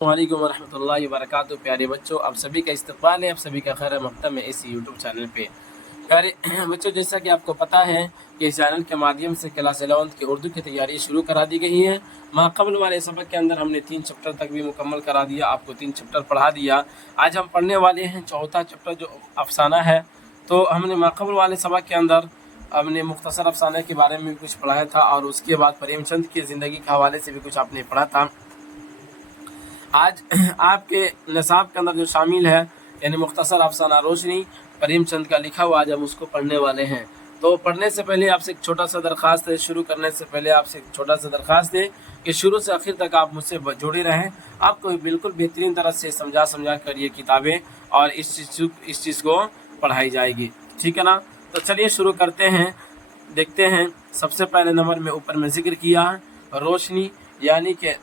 वालेकुम रहमतुल्लाहि व बरकातहू। प्यारे बच्चों, आप सभी का इस्तकबाल है, आप सभी का खैर मकदम है इस यूट्यूब चैनल पे। प्यारे बच्चों, जैसा कि आपको पता है कि इस चैनल के माध्यम से क्लास 11 की उर्दू की तैयारी शुरू करा दी गई है। माक़बल वाले सबक के अंदर हमने 3 चैप्टर तक भी मुकम्मल करा दिया, आपको 3 चैप्टर पढ़ा दिया। आज हम पढ़ने वाले हैं चौथा चैप्टर जो अफसाना है। तो हमने माक़बल वाले सबक के अंदर हमने मुख्तसर अफसाने के बारे में भी कुछ पढ़ाया था और उसके बाद प्रेमचंद की ज़िंदगी के हवाले से भी कुछ आपने पढ़ा था। आज आपके निसाब के अंदर जो शामिल है यानी मुख्तसर अफसाना रोशनी प्रेमचंद का लिखा हुआ, आज हम उसको पढ़ने वाले हैं। तो पढ़ने से पहले आपसे एक छोटा सा दरख्वास्त है, शुरू करने से पहले आपसे एक छोटा सा दरख्वास्त है कि शुरू से आखिर तक आप मुझसे जुड़े रहें। आपको बिल्कुल बेहतरीन तरह से समझा कर ये किताबें और इस चीज़ को पढ़ाई जाएगी, ठीक है ना। तो चलिए शुरू करते हैं। देखते हैं, सबसे पहले नंबर में ऊपर में जिक्र किया है रोशनी, यानी कि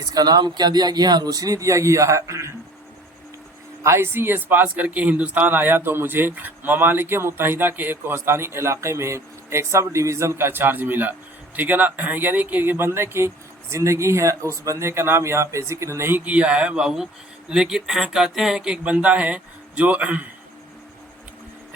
इसका नाम क्या दिया गया है, रोशनी दिया गया है। ICS पास करके हिंदुस्तान आया तो मुझे ममालिक मुत्तहिदा के एक कोहस्तानी इलाके में एक सब डिवीज़न का चार्ज मिला, ठीक है ना। यानी कि बंदे की ज़िंदगी है, उस बंदे का नाम यहाँ पे जिक्र नहीं किया है बाबू, लेकिन कहते हैं कि एक बंदा है जो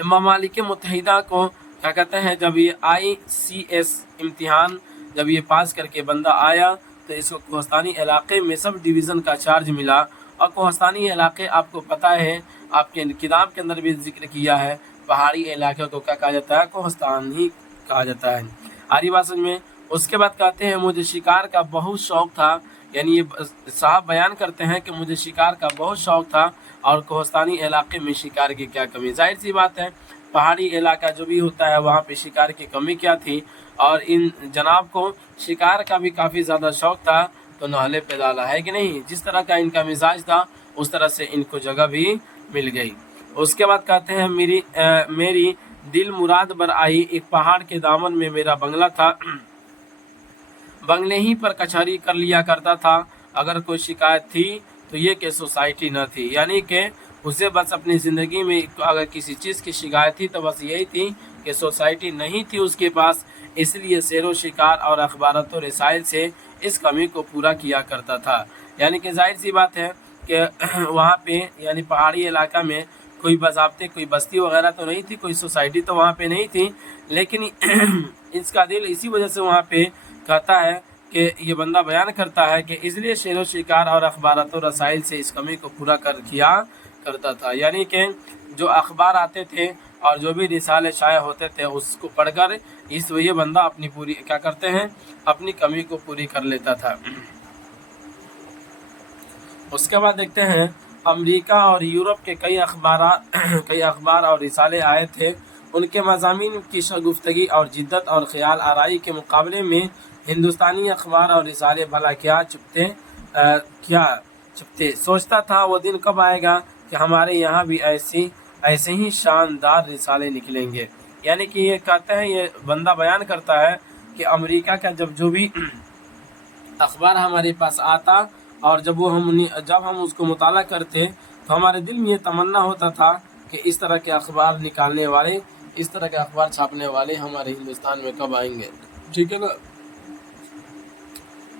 ममालिक मुत्तहिदा को क्या कहते हैं, जब ये ICS इम्तिहान जब ये पास करके बंदा आया तो इसको कोहस्तानी इलाके में सब डिवीज़न का चार्ज मिला। और कोहस्तानी इलाके आपको पता है, आपके किताब के अंदर भी जिक्र किया है, पहाड़ी इलाके को क्या कहा जाता है, कोहस्तान ही कहा जाता है। आरी बात समझ में। उसके बाद कहते हैं मुझे शिकार का बहुत शौक़ था, यानी ये साहब बयान करते हैं कि मुझे शिकार का बहुत शौक़ था और कोहस्तानी इलाके में शिकार की क्या कमी। जाहिर सी बात है, पहाड़ी इलाका जो भी होता है वहाँ पे शिकार की कमी क्या थी, और इन जनाब को शिकार का भी काफ़ी ज़्यादा शौक़ था तो नाले पे डाला है कि नहीं। जिस तरह का इनका मिजाज था उस तरह से इनको जगह भी मिल गई। उसके बाद कहते हैं मेरी दिल मुराद बर आई, एक पहाड़ के दामन में मेरा बंगला था, बंगले ही पर कचहरी कर लिया करता था। अगर कोई शिकायत थी तो ये कि सोसाइटी न थी, यानी कि उसे बस अपनी ज़िंदगी में अगर किसी चीज़ की शिकायत थी तो बस यही थी कि सोसाइटी नहीं थी उसके पास, इसलिए सैरो शिकार और अखबारत और रसाइल से इस कमी को पूरा किया करता था। यानी कि जाहिर सी बात है कि वहाँ पे यानी पहाड़ी इलाका में कोई बज़ाब्ते कोई बस्ती वगैरह तो नहीं थी, कोई सोसाइटी तो वहाँ पे नहीं थी, लेकिन इसका दिल इसी वजह से वहाँ पे कहता है कि ये बंदा बयान करता है कि इसलिए सैरो शिकार और अखबारत और रसाइल से इस कमी को पूरा किया करता था। यानी कि जो अखबार आते थे और जो भी रिसाले शाये होते थे उसको पढ़कर ये बंदा अपनी पूरी क्या करते हैं, अपनी कमी को पूरी कर लेता था। उसके बाद देखते हैं अमेरिका और यूरोप के कई अखबार और रिसाले आए थे। उनके मज़ामीन की शगुफ्तगी और जिद्दत और ख़याल आराई के मुकाबले में हिंदुस्तानी अखबार और रिसाले भला क्या चुपते। सोचता था वो दिन कब आएगा कि हमारे यहाँ भी ऐसे ही शानदार रिसाले निकलेंगे। यानी कि ये कहते हैं, ये बंदा बयान करता है कि अमेरिका का जो भी अखबार हमारे पास आता और जब हम उसको मुताला करते तो हमारे दिल में ये तमन्ना होता था कि इस तरह के अखबार निकालने वाले, इस तरह के अखबार छापने वाले हमारे हिंदुस्तान में कब आएंगे, ठीक है ना।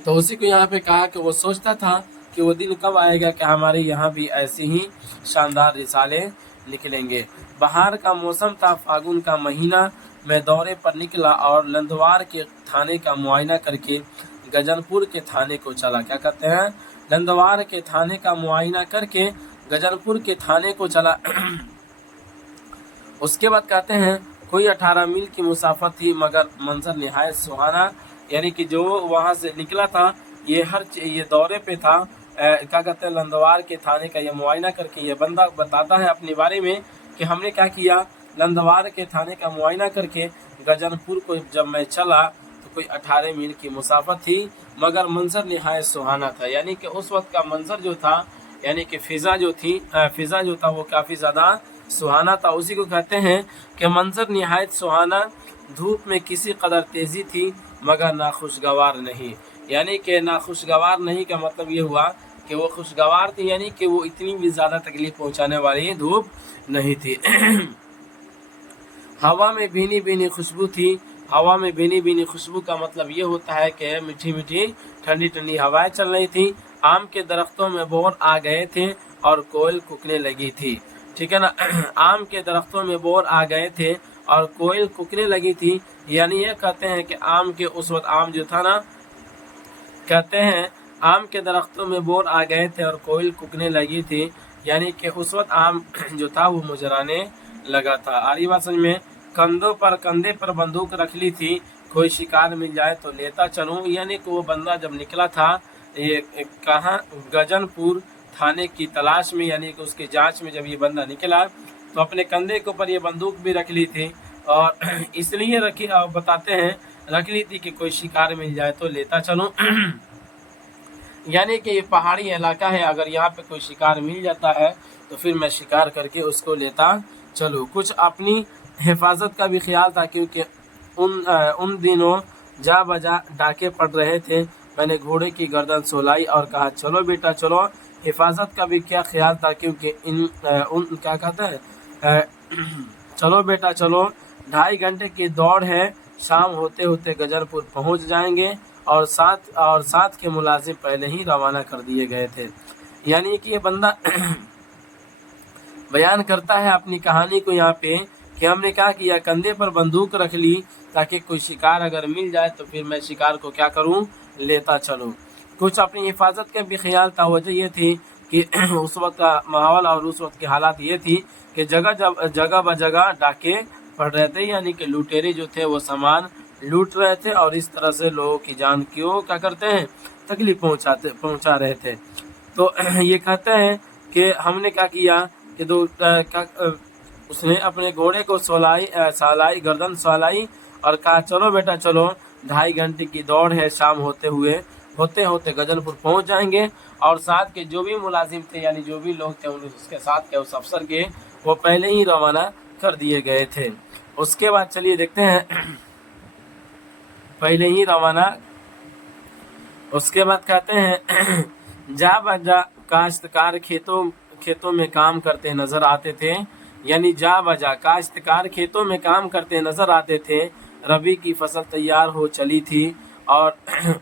तो उसी को यहाँ पे कहा कि वो सोचता था कि वो दिन कब आएगा कि हमारे यहाँ भी ऐसे ही शानदार रिसाले निकलेंगे। बहार का मौसम था, फागुन का महीना, मैं दौरे पर निकला और लंदवार के थाने का मुआयना करके गजनपुर के थाने को चला। क्या कहते हैं, लंदवार के थाने का मुआयना करके गजनपुर के थाने को चला। उसके बाद कहते हैं कोई 18 मील की मुसाफत थी मगर मंजर निहायत सुहाना। यानी कि जो वहाँ से निकला था ये दौरे पे था, क्या कहते हैं, लंदवार के थाने का ये मुआयना करके ये बंदा बताता है अपने बारे में कि हमने क्या किया, लंदवार के थाने का मुआयना करके गजनपुर को जब मैं चला तो कोई 18 मील की मुसाफत थी मगर मंजर निहायत सुहाना था। यानी कि उस वक्त का मंजर जो था, यानी कि फ़िज़ा जो था वो काफ़ी ज़्यादा सुहाना था। उसी को कहते हैं कि मंजर निहायत सुहाना, धूप में किसी कदर तेज़ी थी मगर नाखुशगवार नहीं। यानी कि नाखुशगवार नहीं का मतलब ये हुआ कि वो खुशगवार थी, यानी कि वो इतनी भी ज़्यादा तकलीफ़ पहुँचाने वाली धूप नहीं थी। हवा में भीनी भीनी खुशबू थी, हवा में भीनी भीनी खुशबू का मतलब ये होता है कि मीठी मीठी ठंडी ठंडी हवाएं चल रही थी आम के दरख्तों में बोर आ गए थे और कोयल कुकने लगी थी। ठीक है ना। आम के दरख्तों में बोर आ गए थे और कोयल कुकने लगी थी, यानी ये कहते हैं कि आम के उस वक्त आम जो था ना, कहते हैं आम के दरख्तों में बोर आ गए थे और कोयल कुकने लगी थी, यानी कि उस वक्त आम जो था वो मुजराने लगा था। आ रही बात समझ में। कंधे पर बंदूक रख ली थी, कोई शिकार मिल जाए तो लेता चलूं, यानी कि वो बंदा जब निकला था ये कहाँ, गजनपुर थाने की तलाश में, यानी कि उसकी जांच में जब ये बंदा निकला तो अपने कंधे के ऊपर ये बंदूक भी रख ली थी, और इसलिए रखी, बताते हैं रख ली थी कि कोई शिकार मिल जाए तो लेता चलूं। यानी कि ये पहाड़ी इलाका है, अगर यहाँ पे कोई शिकार मिल जाता है तो फिर मैं शिकार करके उसको लेता चलूँ। कुछ अपनी हिफाजत का भी ख्याल था, क्योंकि उन दिनों जा बजा डाके पड़ रहे थे। मैंने घोड़े की गर्दन सोलाई और कहा चलो बेटा चलो। हिफाजत का भी क्या ख्याल था, क्योंकि क्या कहता है चलो बेटा चलो, 2.5 घंटे की दौड़ है, शाम होते होते गजनपुर पहुंच जाएंगे। और साथ के मुलाजिम पहले ही रवाना कर दिए गए थे। यानी कि ये बंदा बयान करता है अपनी कहानी को यहाँ पे कि हमने क्या किया, कंधे पर बंदूक रख ली ताकि कोई शिकार अगर मिल जाए तो फिर मैं शिकार को क्या करूं, लेता चलूं। कुछ अपनी हिफाजत का भी ख्याल था। वजह ये थी कि उस वक्त का माहौल और उस वक्त की हालात ये थी कि जगह ब जगह डाके पड़ रहे थे, यानी कि लुटेरे जो थे वो सामान लूट रहे थे और इस तरह से लोगों की जान क्यों क्या करते हैं, तकलीफ पहुंचा रहे थे। तो ये कहते हैं कि हमने क्या किया कि उसने अपने घोड़े को गर्दन सहलाई और कहा चलो बेटा चलो, 2.5 घंटे की दौड़ है, शाम होते होते गजनपुर पहुंच जाएंगे। और साथ के जो भी मुलाजिम थे, यानी जो भी लोग थे उसके साथ के उस अफसर के, वो पहले ही रवाना कर दिए गए थे। उसके बाद चलिए देखते हैं पहले ही रवाना। उसके बाद कहते हैं जा बजा काश्तकार खेतों में काम करते नजर आते थे, यानी जा बजा काश्तकार खेतों में काम करते नजर आते थे। रबी की फसल तैयार हो चली थी और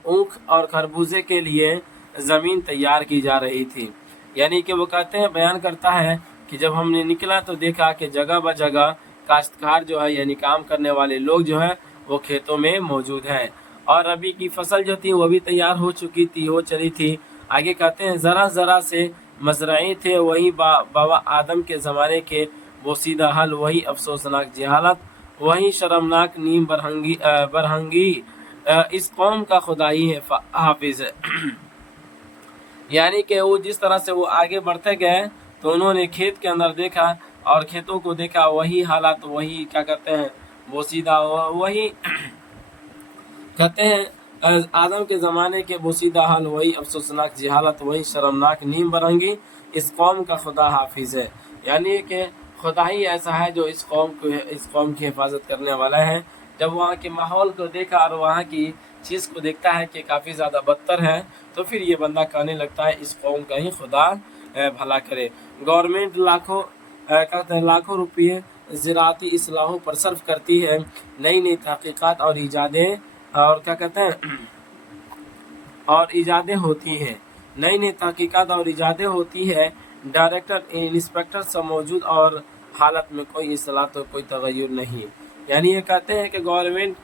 ऊख और खरबूजे के लिए ज़मीन तैयार की जा रही थी। यानी कि वो कहते हैं, बयान करता है कि जब हमने निकला तो देखा कि जगह ब जगह काश्तकार जो है, यानी काम करने वाले लोग जो है वो खेतों में मौजूद हैं, और रबी की फसल जो थी वो भी तैयार हो चली थी। आगे कहते हैं ज़रा ज़रा से मजराए थे, वही बाबा आदम के ज़माने के बोसीदा हल, वही अफसोसनाक जहालत, वही शर्मनाक नीम बरहंगी, इस कौम का खुदा ही है हाफिज है। यानी कि वो जिस तरह से वो आगे बढ़ते गए तो उन्होंने खेत के अंदर देखा और खेतों को देखा, वही हालात, वही क्या कहते हैं बोसीदा, वही कहते हैं आदम के ज़माने के बोसीदा हाल, वही अफसोसनाक जहालत, वही शर्मनाक नीम बरंगी, इस कौम का खुदा हाफिज है। यानी कि खुदा ही ऐसा है जो इस कौम की हिफाजत करने वाला है। जब वहाँ के माहौल को देखा और वहाँ की चीज़ को देखता है कि काफ़ी ज़्यादा बदतर है, तो फिर ये बंदा कहने लगता है इस कौम का ही खुदा भला करे। गवर्नमेंट लाखों रुपये ज़राअती इस्लाहों पर सर्फ करती है, नई नई तहकीकात और इजादें और क्या कहते हैं और इजादें होती हैं, नई नई तहकीकात और इजादें होती है। डायरेक्टर इंस्पेक्टर सब मौजूद और हालत में कोई इस्लाह तो कोई तगय्युर नहीं। यानी ये कहते हैं कि गवर्नमेंट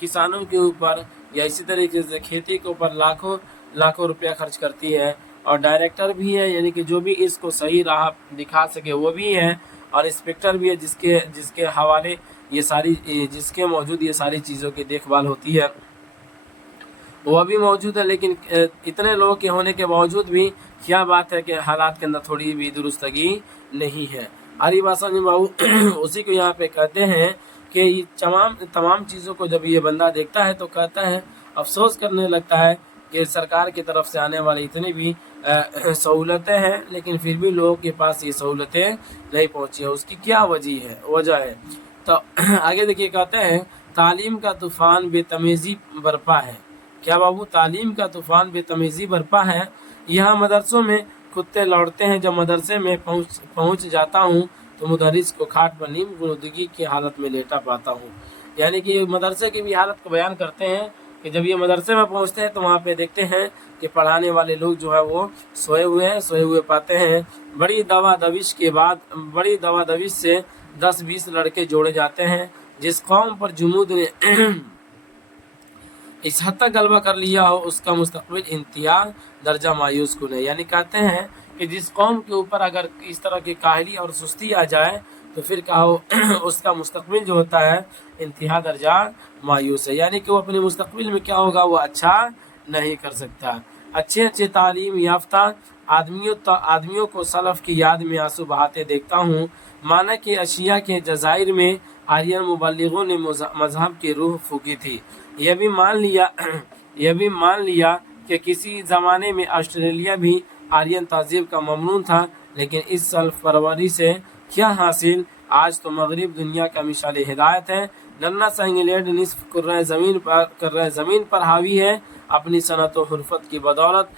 किसानों के ऊपर या इसी तरीके से खेती के ऊपर लाखों रुपया खर्च करती है, और डायरेक्टर भी है, यानी कि जो भी इसको सही राह दिखा सके वो भी है, और इंस्पेक्टर भी है जिसके हवाले ये सारी जिसके मौजूद ये सारी चीज़ों की देखभाल होती है, वह भी मौजूद है। लेकिन इतने लोगों के होने के बावजूद भी क्या बात है कि हालात के अंदर थोड़ी भी दुरुस्तगी नहीं है। आरी बासा बाबू उसी को यहाँ पे कहते हैं कि ये तमाम चीज़ों को जब ये बंदा देखता है तो कहता है, अफसोस करने लगता है कि सरकार की तरफ से आने वाली इतनी भी सहूलतें हैं, लेकिन फिर भी लोगों के पास ये सहूलतें नहीं पहुँची है। उसकी क्या वजह है। तो आगे देखिए कहते हैं, तालीम का तूफ़ान बेतमीज़ी बरपा है। क्या बाबू, तालीम का तूफ़ान बेतमीज़ी बरपा है। यहाँ मदरसों में कुत्ते लौटते हैं। जब मदरसे में पहुँच जाता हूँ तो मुदर्रिस को खाट पर नीम गुरुदगी की हालत में लेटा पाता हूँ। यानी कि मदरसे की भी हालत को बयान करते हैं कि जब ये मदरसे में पहुंचते हैं तो वहाँ पे देखते हैं कि पढ़ाने वाले लोग जो है वो सोए हुए पाते हैं। बड़ी दवा दबिश से 10-20 लड़के जोड़े जाते हैं। जिस कौम पर जुमूद ने इस हद तक गलबा कर लिया हो उसका मुस्तकबिल इंतहा दर्जा मायूस कुन है। यानी कहते हैं कि जिस कौम के ऊपर अगर इस तरह की काहली और सुस्ती आ जाए तो फिर कहो उसका मुस्तकबिल जो होता है इंतहा दर्जा मायूस है। यानी कि वो अपने मुस्तकबिल में क्या होगा, वो अच्छा नहीं कर सकता। अच्छे तालीम याफ्ता आदमियों को सलफ की याद में आंसू बहाते देखता हूँ। माना कि एशिया के जजायर में आर्यन मुबल्लिगों ने मजहब की रूह फूकी थी। यह भी मान लिया कि किसी ज़माने में ऑस्ट्रेलिया भी आर्यन तहजीब का ममनून था, लेकिन इस सल्फ परवरी से क्या हासिल। आज तो मगरिब दुनिया का मिसाल हिदायत है। नन्ना सा इंग्लैंड निस्फ कर्रे ज़मीन पर हावी है अपनी सनत व हुर्फत की बदौलत।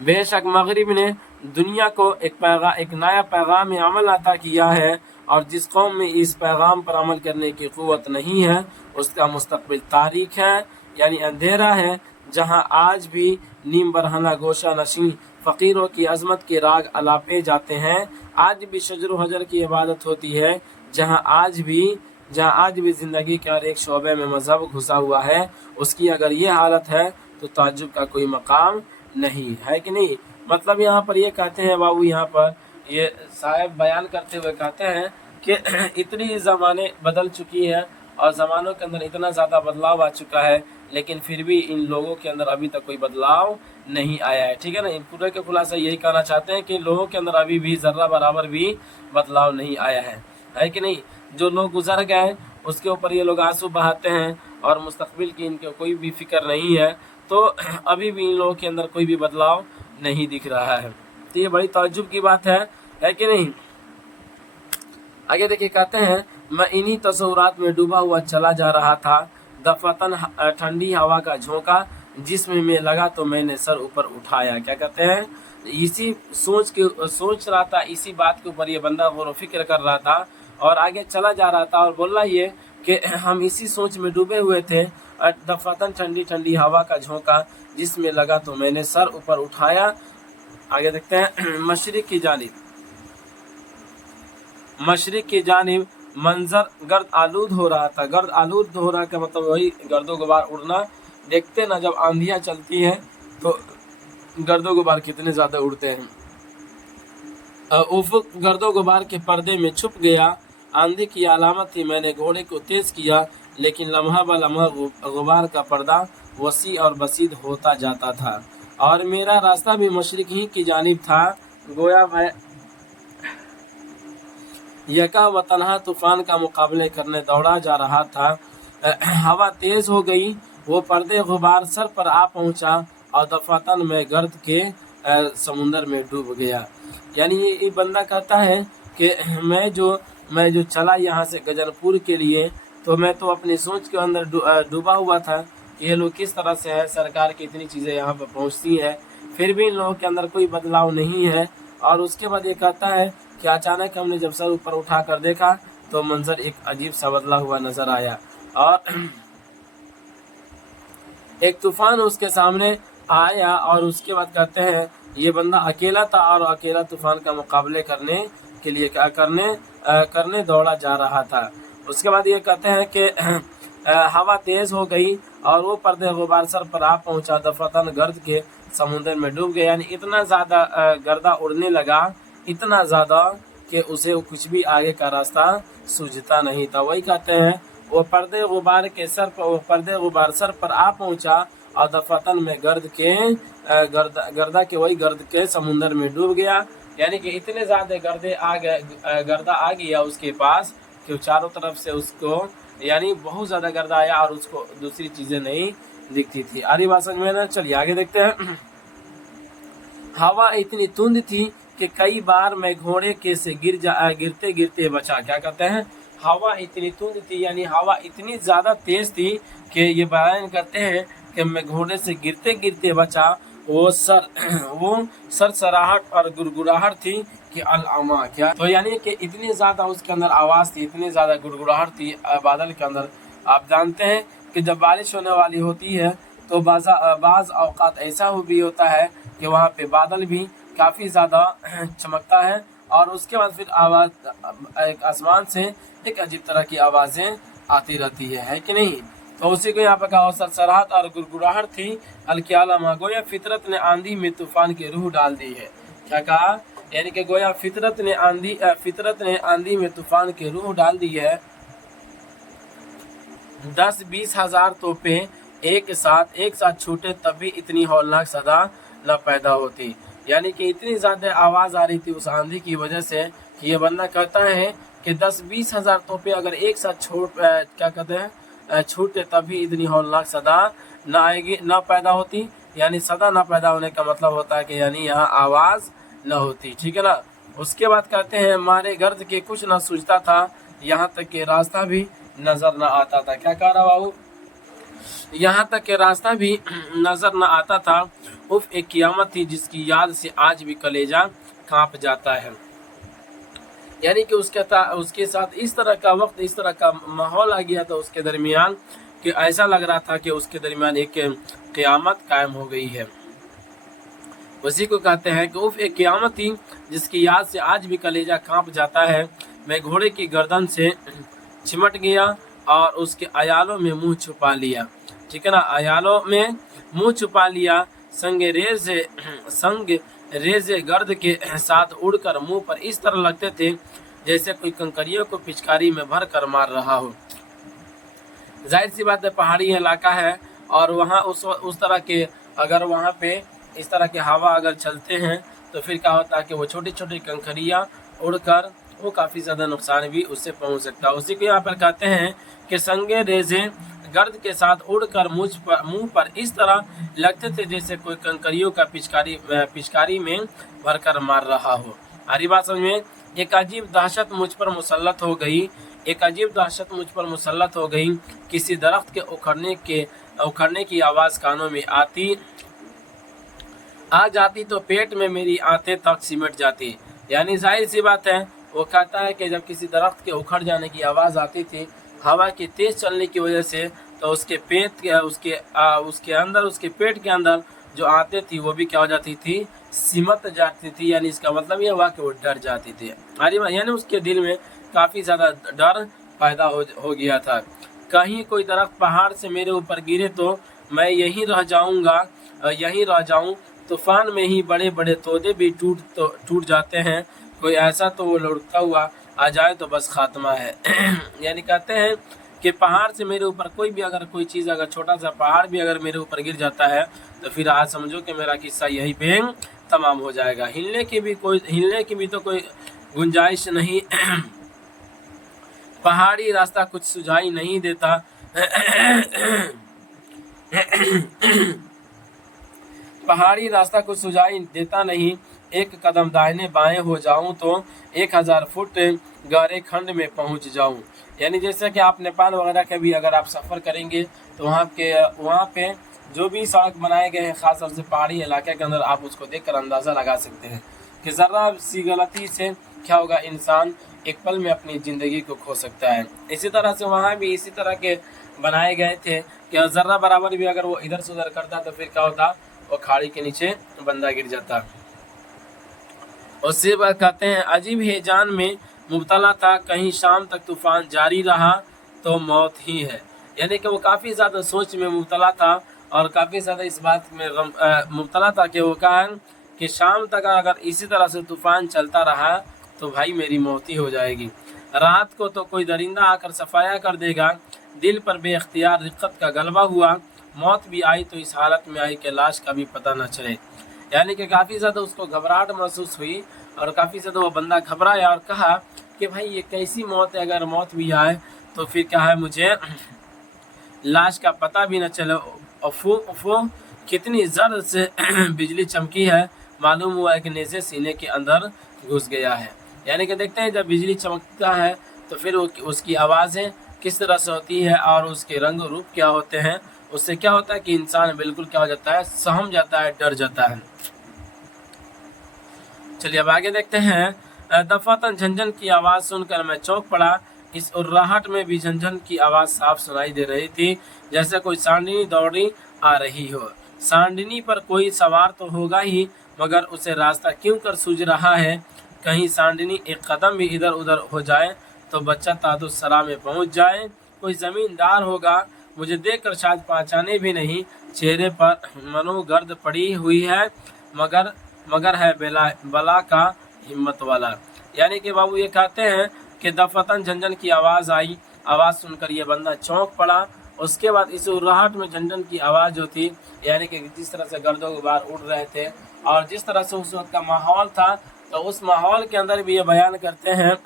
बेशक मगरिब ने दुनिया को एक नया पैगाम अमल अता किया है, और जिस कौम में इस पैगाम पर अमल करने की क़ुव्वत नहीं है उसका मुस्तकबिल तारीख है, यानी अंधेरा है। जहां आज भी नीम बरहना गोशा नशीं फ़कीरों की अजमत के राग अलापे जाते हैं, आज भी शजर हजर की इबादत होती है, जहां आज भी ज़िंदगी के हर एक शोबे में मजहब घुसा हुआ है, उसकी अगर ये हालत है तो ताज्जुब का कोई मकाम नहीं है कि नहीं। मतलब यहाँ पर ये कहते हैं बाबू, यहाँ पर ये साहब बयान करते हुए कहते हैं कि इतनी ज़माने बदल चुकी है और ज़मानों के अंदर इतना ज़्यादा बदलाव आ चुका है, लेकिन फिर भी इन लोगों के अंदर अभी तक कोई बदलाव नहीं आया है। ठीक है ना। इन पूरे के खुलासा यही कहना चाहते हैं कि लोगों के अंदर अभी भी ज़र्रा बराबर भी बदलाव नहीं आया है कि नहीं। जो लोग गुजर गए उसके ऊपर ये लोग आंसू बहाते हैं और मुस्तकबिल की इनके कोई भी फिक्र नहीं है, तो अभी भी इन लोगों के अंदर कोई भी बदलाव नहीं दिख रहा है। तो ये बड़ी ताज्जुब की बात है कि नहीं। आगे देखिए, कहते हैं मैं इन्हीं तस्वुरात में डूबा हुआ चला जा रहा था। दफातन ठंडी हवा का झोंका जिस्म में लगा तो मैंने सर ऊपर उठाया। क्या कहते हैं, इसी सोच रहा था, इसी बात के ऊपर ये बंदा गौर फिक्र कर रहा था और आगे चला जा रहा था और बोल रहा ये कि हम इसी सोच में डूबे हुए थे। दफातन ठंडी हवा का झोंका जिसमें लगा तो मैंने सर ऊपर उठाया। आगे देखते हैं, मशरिक की जानिब मंजर गर्द आलूद हो रहा था। गर्द आलूद हो रहा का मतलब वही गर्दो गुबार उड़ना। देखते ना जब आंधियाँ चलती हैं तो गर्दो गुबार कितने ज़्यादा उड़ते हैं। उफ़ुक गर्दो गुबार के पर्दे में छुप गया। आंधी की अलामत थी। मैंने घोड़े को तेज़ किया, लेकिन लम्हा ब लम्हा गुबार का पर्दा वसी और बसीद होता जाता था और मेरा रास्ता भी मशरिक ही की जानिब था। गोया मैं यका व तन्हा तूफान का मुकाबले करने दौड़ा जा रहा था। हवा तेज़ हो गई, वो पर्दे गुबार सर पर आ पहुंचा और दफातन में गर्द के समुंदर में डूब गया। यानी ये बंदा कहता है कि मैं जो चला यहाँ से गजनपुर के लिए, तो मैं तो अपनी सोच के अंदर डूबा हुआ था कि ये लोग किस तरह से है, सरकार की इतनी चीज़ें यहाँ पर पहुँचती हैं, फिर भी इन लोगों के अंदर कोई बदलाव नहीं है। और उसके बाद ये कहता है कि अचानक हमने जब सर ऊपर उठा कर देखा तो मंजर एक अजीब सा बदला हुआ नजर आया और एक तूफान उसके सामने आया। और उसके बाद कहते हैं ये बंदा अकेला था और अकेला तूफान का मुकाबले करने के लिए करने दौड़ा जा रहा था। उसके बाद ये कहते हैं कि हवा तेज हो गई और वो पर्दे गुबार सर पर आ पहुंचा। दफातन गर्द के समुद्र में डूब गया। यानी इतना ज़्यादा गर्दा उड़ने लगा, इतना ज़्यादा कि उसे कुछ भी आगे का रास्ता सूझता नहीं था। वही कहते हैं वो पर्दे गुबार सर पर आ पहुंचा और दफातन में गर्दा के समुंदर में डूब गया। यानी कि इतने ज़्यादा गर्दा आ गया उसके पास कि चारों तरफ से उसको यानी बहुत ज़्यादा गर्दा आया और उसको दूसरी चीज़ें नहीं दिखती थी। आरी बात समझ में ना। चलिए आगे देखते हैं। हवा इतनी तुंद थी कि कई बार मैं घोड़े के से गिरते गिरते बचा। क्या कहते हैं, हवा इतनी तुंद थी, यानी हवा इतनी ज़्यादा तेज़ थी कि ये बयान करते हैं कि मैं घोड़े से गिरते गिरते बचा। वो सरसराहट और गुड़गुड़ाहट थी कि अल अमा क्या, तो यानी कि इतनी ज़्यादा उसके अंदर आवाज़ थी, इतनी ज़्यादा गुड़गुड़ाहट थी बादल के अंदर। आप जानते हैं कि जब बारिश होने वाली होती है तो बाज़ औक़ात ऐसा भी होता है कि वहाँ पे बादल भी काफ़ी ज़्यादा चमकता है और उसके बाद फिर आवाज़ एक आसमान से एक अजीब तरह की आवाज़ें आती रहती है कि नहीं। तो उसी को यहाँ पर कहा सरसराहट और गुड़गुड़ाहट थी अलकियालमा, गोया फितरत ने आंधी में तूफान की रूह डाल दी है। क्या कहा, यानी कि गोया फितरत ने आंधी में तूफान की रूह डाल दी है। 10-20 हज़ार तोपे एक साथ छूटे तब भी इतनी हौलनाक सदा न पैदा होती। यानी कि इतनी ज़्यादा आवाज़ आ रही थी उस आंधी की वजह से कि ये बंदा कहता है कि 10-20 हज़ार तोपे अगर एक साथ क्या कहते हैं छूटे तब भी इतनी हौलनाक सदा न आएगी, न पैदा होती। यानी सदा न पैदा होने का मतलब होता है कि यानी यहाँ आवाज़ न होती, ठीक है ना। उसके बाद कहते हैं मारे गर्द के कुछ न सूझता था, यहाँ तक कि रास्ता भी नज़र न आता था। क्या कह रहा बाबू, यहाँ तक कि रास्ता भी नज़र न आता था। उफ, एक क़यामत थी जिसकी याद से आज भी कलेजा कांप जाता है। यानी कि उसके साथ इस तरह का वक्त, इस तरह का माहौल आ गया था उसके दरमियान कि ऐसा लग रहा था कि उसके दरमियान एक क़यामत कायम हो गई है। उसी को कहते हैं कि उफ, एक क़यामत थी जिसकी याद से आज भी कलेजा कांप जाता है। मैं घोड़े की गर्दन से चिमट गया और उसके अयालों में मुंह छुपा लिया, ठीक है ना, अयालों में मुंह छुपा लिया। संग रेज़े गर्द के साथ उड़कर मुंह पर इस तरह लगते थे जैसे कोई कंकरियों को पिचकारी में भर कर मार रहा हो। जाहिर सी बात है पहाड़ी इलाका है और वहाँ उस तरह के अगर वहाँ पे इस तरह के हवा अगर चलते हैं तो फिर क्या होता है कि वो छोटी छोटी कंकरियाँ उड़कर वो काफ़ी ज़्यादा नुकसान भी उससे पहुँच सकता है। उसी को यहाँ पर कहते हैं कि संगे रेज़े गर्द के साथ उड़कर मुंह पर इस तरह लगते थे जैसे कोई कंकरियों का पिचकारी में भरकर मार रहा हो। हरी बात समझ में। एक अजीब दहशत मुझ पर मुसल्लत हो गई, एक अजीब दहशत मुझ पर मुसल्लत हो गई। किसी दरख्त के उखड़ने की आवाज़ कानों में आ जाती तो पेट में मेरी आंतें तक सिमट जाती। यानी जाहिर सी बात है वो कहता है कि जब किसी दरख्त के उखड़ जाने की आवाज़ आती थी हवा की तेज़ चलने की वजह से, तो उसके पेट के अंदर जो आंतें थी वो भी क्या हो जाती थी, सिमट जाती थी। यानी इसका मतलब ये हुआ कि वो डर जाती थी। यानी उसके दिल में काफ़ी ज़्यादा डर पैदा हो गया था। कहीं कोई दरख्त पहाड़ से मेरे ऊपर गिरे तो मैं यहीं रह जाऊं। तूफान में ही बड़े बड़े तोदे भी टूट जाते हैं, कोई ऐसा तो वो लुढ़कता हुआ आ जाए तो बस खात्मा है। यानी कहते हैं कि पहाड़ से मेरे ऊपर कोई चीज़ अगर छोटा सा पहाड़ भी अगर मेरे ऊपर गिर जाता है तो फिर आज समझो कि मेरा किस्सा यही पे तमाम हो जाएगा। हिलने की भी तो कोई गुंजाइश नहीं। पहाड़ी रास्ता कुछ सुझाई नहीं देता। पहाड़ी रास्ता कुछ सुझाई देता नहीं। एक कदम दाहिने बाएं हो जाऊं तो 1000 फुट गहरे खंड में पहुंच जाऊं। यानी जैसे कि आप नेपाल वगैरह के भी अगर आप सफ़र करेंगे तो वहाँ पे जो भी सड़क बनाए गए हैं ख़ास तौर से पहाड़ी इलाके के अंदर, आप उसको देखकर अंदाज़ा लगा सकते हैं कि ज़रा सी गलती से क्या होगा, इंसान एक पल में अपनी ज़िंदगी को खो सकता है। इसी तरह से वहाँ भी इसी तरह के बनाए गए थे कि ज़र्रा बराबर भी अगर वो इधर से उधर करता तो फिर क्या होता, वो खाड़ी के नीचे बंदा गिर जाता। उससे बात कहते हैं अजीब हेजान में मुब्तला था, कहीं शाम तक तूफान जारी रहा तो मौत ही है। यानी कि वो काफ़ी ज़्यादा सोच में मुब्तला था और काफ़ी ज़्यादा इस बात में मुब्तला था कि वो कहा कि शाम तक अगर इसी तरह से तूफान चलता रहा तो भाई मेरी मौत ही हो जाएगी। रात को तो कोई दरिंदा आकर सफाया कर देगा। दिल पर बेख्तियार रिक्कत का गलबा हुआ, मौत भी आई तो इस हालत में आई कि लाश का भी पता न चले। यानी कि काफ़ी ज़्यादा उसको घबराहट महसूस हुई और काफ़ी ज़्यादा वो बंदा घबराया और कहा कि भाई ये कैसी मौत है, अगर मौत भी आए तो फिर क्या है, मुझे लाश का पता भी न चले। अफो कितनी ज़र से बिजली चमकी है, मालूम हुआ है कि नेज़े सीने के अंदर घुस गया है। यानी कि देखते हैं जब बिजली चमकता है तो फिर उसकी आवाज़ें किस तरह से होती है और उसके रंग रूप क्या होते हैं। उससे क्या होता है कि इंसान बिल्कुल क्या हो जाता है, सहम जाता है, डर जाता है। चलिए अब आगे देखते हैं। दफातन झंझन की आवाज़ सुनकर मैं चौंक पड़ा। इस उर्राहट में भी झंझन की आवाज़ साफ सुनाई दे रही थी, जैसे कोई सांडनी दौड़ी आ रही हो। सांडनी पर कोई सवार तो होगा ही, मगर उसे रास्ता क्यों कर सूझ रहा है। कहीं सांडनी एक कदम भी इधर उधर हो जाए तो बच्चा तादुस्सरा में पहुंच जाए। कोई जमींदार होगा, मुझे देखकर शायद पहचाने भी नहीं। चेहरे पर मनोगर्द पड़ी हुई है, मगर है बला का हिम्मत वाला। यानी कि बाबू ये कहते हैं कि दफतन झंझन की आवाज़ आई। आवाज़ सुनकर ये बंदा चौंक पड़ा। उसके बाद इस उर्राहट में झंझन की आवाज़ जो थी, यानी कि जिस तरह से गर्दों गुबार उड़ रहे थे और जिस तरह से उस वक्त का माहौल था, तो उस माहौल के अंदर भी ये बयान करते हैं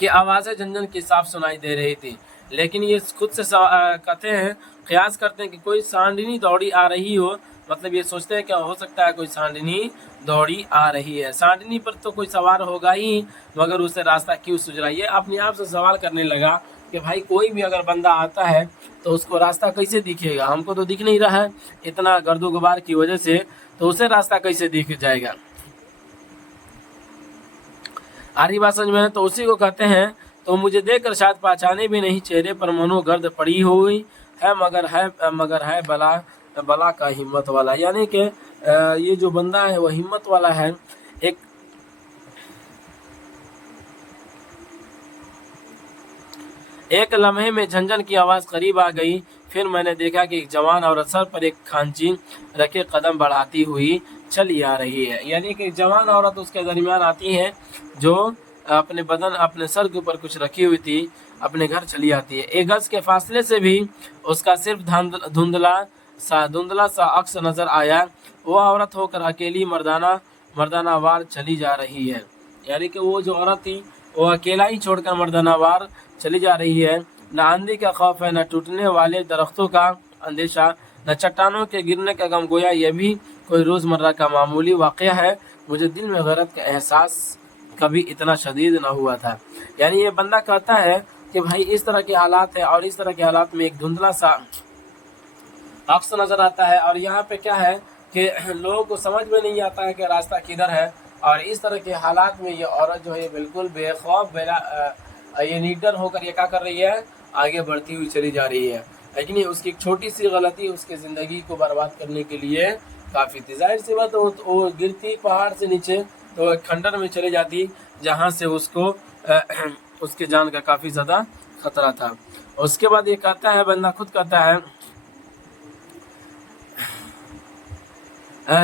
कि आवाज़ें झंझन की साफ सुनाई दे रही थी। लेकिन ये खुद से कहते हैं, क़यास करते हैं कि कोई सांडनी दौड़ी आ रही हो। मतलब ये सोचते हैं कि हो सकता है कोई सांडनी दौड़ी आ रही है। सांडनी पर तो कोई सवार होगा ही, मगर उसे रास्ता क्यों सूझ रहा है। ये अपने आप से सवाल करने लगा कि भाई कोई भी अगर बंदा आता है तो उसको रास्ता कैसे दिखेगा। हमको तो दिख नहीं रहा है इतना गर्दो गुबार की वजह से, तो उसे रास्ता कैसे दिख जाएगा। आ रही बात समझ में? तो उसी को कहते हैं, तो मुझे देखकर शायद पहचाने भी नहीं। चेहरे पर मनोगर्द पड़ी हुई है, मगर है बला का हिम्मत वाला। यानी कि ये जो बंदा है वो हिम्मत वाला है। एक लम्हे में झंझन की आवाज़ करीब आ गई। फिर मैंने देखा कि एक जवान औरत सर पर एक खांची रखे कदम बढ़ाती हुई चली आ रही है। यानी कि जवान औरत उसके दरमियान आती है, जो अपने सर के ऊपर कुछ रखी हुई थी, अपने घर चली आती है। एक गज के फासले से भी उसका सिर्फ धुंधला सा अक्स नजर आया। वो औरत होकर अकेली मर्दाना वार चली जा रही है। यानी कि वो जो औरत थी वो अकेला ही छोड़कर मर्दाना वार चली जा रही है। न आंधी का खौफ है, न टूटने वाले दरख्तों का अंदेशा, न चट्टानों के गिरने का गम। गोया ये भी कोई रोज़मर्रा का मामूली वाक़या है। मुझे दिल में गैरत का एहसास कभी इतना शदीद न हुआ था। यानी ये बंदा कहता है कि भाई इस तरह के हालात है, और इस तरह के हालात में एक धुंधला सा अक्स नज़र आता है। और यहाँ पे क्या है कि लोगों को समझ में नहीं आता है कि रास्ता किधर है। और इस तरह के हालात में ये औरत जो है बिल्कुल बेखौफ ये निडर होकर ये क्या कर रही है, आगे बढ़ती हुई चली जा रही है। लेकिन ये उसकी एक छोटी सी गलती उसके ज़िंदगी को बर्बाद करने के लिए काफ़ी थी। जाहिर सी बात, वो गिरती पहाड़ से नीचे तो एक खंडर में चले जाती, जहाँ से उसको उसके जान का काफ़ी ज़्यादा खतरा था। उसके बाद ये कहता है, बंदा खुद कहता है,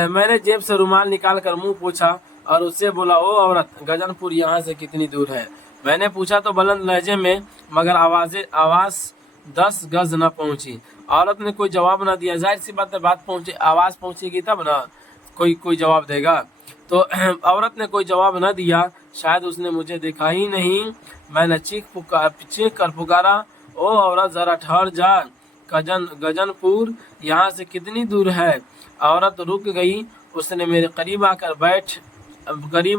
मैंने जेब से रुमाल निकाल कर मुँह पोंछा और उससे बोला, ओ औरत, गजनपुर यहाँ से कितनी दूर है। मैंने पूछा तो बुलंद लहजे में, मगर आवाज़ 10 गज न पहुँची। औरत ने कोई जवाब न दिया। जाहिर सी बात है, आवाज़ पहुँचेगी तब ना कोई जवाब देगा। तो औरत ने कोई जवाब न दिया। शायद उसने मुझे देखा ही नहीं। मैंने चीख कर पुकारा, ओ औरत, ज़रा ठहर जा। गजनपुर यहाँ से कितनी दूर है। औरत रुक गई। उसने मेरे करीब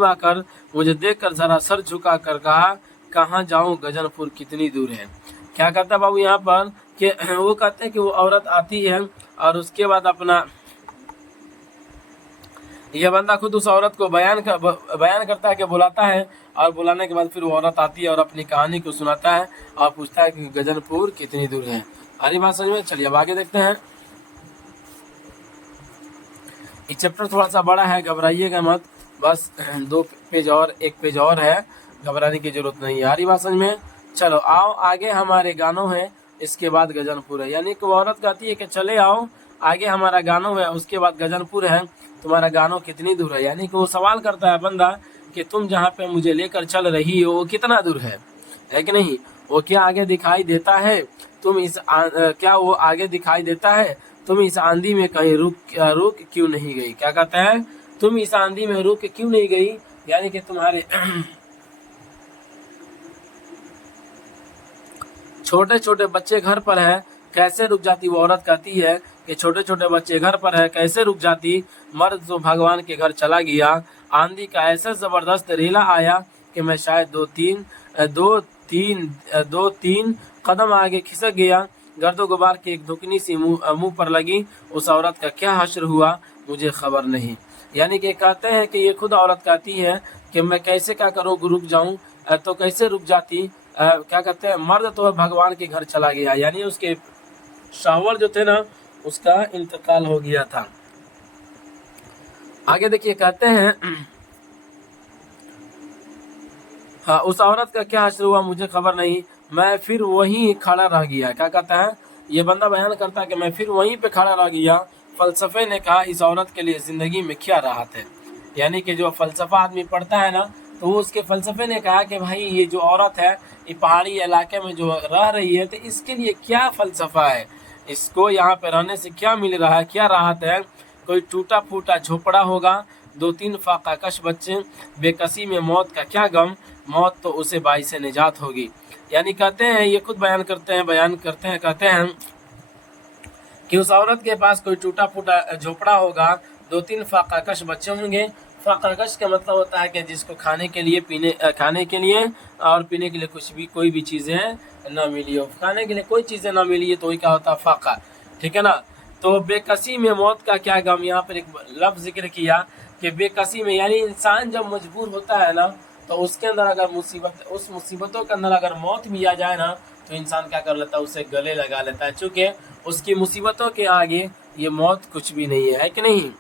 आकर मुझे देखकर ज़रा सर झुका कर कहा, कहाँ जाऊँ, गजनपुर कितनी दूर है। क्या करता बाबू यहाँ पर कि वो कहते हैं कि वो औरत आती है और उसके बाद अपना यह बंदा खुद उस औरत को बयान करता है कि बुलाता है, और बुलाने के बाद फिर वो औरत आती है और अपनी कहानी को सुनाता है और पूछता है कि गजनपुर कितनी दूर है। हरी बात समझ में? चलिए अब आगे देखते हैं। ये चैप्टर थोड़ा सा बड़ा है, घबराइएगा मत। बस 2 पेज और 1 पेज और है, घबराने की जरूरत नहीं है। हरी बात समझ में? चलो आओ आगे हमारे गानों है, इसके बाद गजनपुर है। यानी कि वो औरत कहती है कि चले आओ आगे हमारा गानों है, उसके बाद गजनपुर है, तुम्हारा गानों कितनी दूर है। यानी कि वो सवाल करता है बंदा कि तुम जहाँ पे मुझे लेकर चल रही हो वो कितना दूर है कि नहीं। वो क्या आगे दिखाई देता है? क्या वो आगे दिखाई देता है? तुम इस आंधी में कहीं रुक क्यों नहीं गई। क्या कहता है? तुम इस आंधी में रुक क्यों नहीं गई। यानी कि तुम्हारे छोटे छोटे बच्चे घर पर है, कैसे रुक जाती। वो औरत कहती है कि छोटे छोटे बच्चे घर पर है, कैसे रुक जाती। मर्द तो भगवान के घर चला गया। आंधी का ऐसा जबरदस्त रेला आया कि मैं शायद दो तीन कदम आगे खिसक गया। गर्दो गुबार की एक दुकनी सी मुंह पर लगी। उस औरत का क्या हश्र हुआ मुझे खबर नहीं। यानी कि कहते हैं कि ये खुद औरत कहती है कि मैं कैसे क्या करूँ, रुक जाऊँ, तो कैसे रुक जाती। क्या कहते हैं, मर्द तो भगवान के घर चला गया, यानी उसके शावर जो थे ना उसका इंतकाल हो गया था। आगे देखिए कहते हैं हाँ, उस औरत का क्या हश्र हुआ मुझे खबर नहीं, मैं फिर वहीं खड़ा रह गया। क्या कहता है, ये बंदा बयान करता है कि मैं फिर वहीं पे खड़ा रह गया। फलसफे ने कहा इस औरत के लिए जिंदगी में क्या राहत है। यानी कि जो फलसफा आदमी पढ़ता है ना, तो वो उसके फलसफे ने कहा कि भाई ये जो औरत है ये पहाड़ी इलाके में जो रह रही है, तो इसके लिए क्या फलसफा है, इसको यहाँ पे रहने से क्या मिल रहा है, क्या राहत है। कोई टूटा फूटा झोपड़ा होगा, 2-3 फाकाकश बच्चे, बेकसी में मौत का क्या गम, मौत तो उसे बाई से निजात होगी। यानी कहते हैं, ये खुद बयान करते हैं कहते हैं कि उस औरत के पास कोई टूटा फूटा झोपड़ा होगा, 2-3 फाकाकश बच्चे होंगे। फाकाकश का मतलब होता है कि जिसको खाने के लिए और पीने के लिए कोई भी चीज़ें ना मिली हो, खाने के लिए कोई चीज़ें ना मिली है तो वही क्या होता है, फाका। ठीक है ना। तो बेकसी में मौत का क्या गम, यहाँ पर एक लफ्ज़ जिक्र किया कि बेकसी में, यानी इंसान जब मजबूर होता है ना, तो उसके अंदर अगर उस मुसीबतों के अंदर अगर मौत भी आ जाए ना, तो इंसान क्या कर लेता है, उसे गले लगा लेता है, चूँकि उसकी मुसीबतों के आगे ये मौत कुछ भी नहीं है कि नहीं।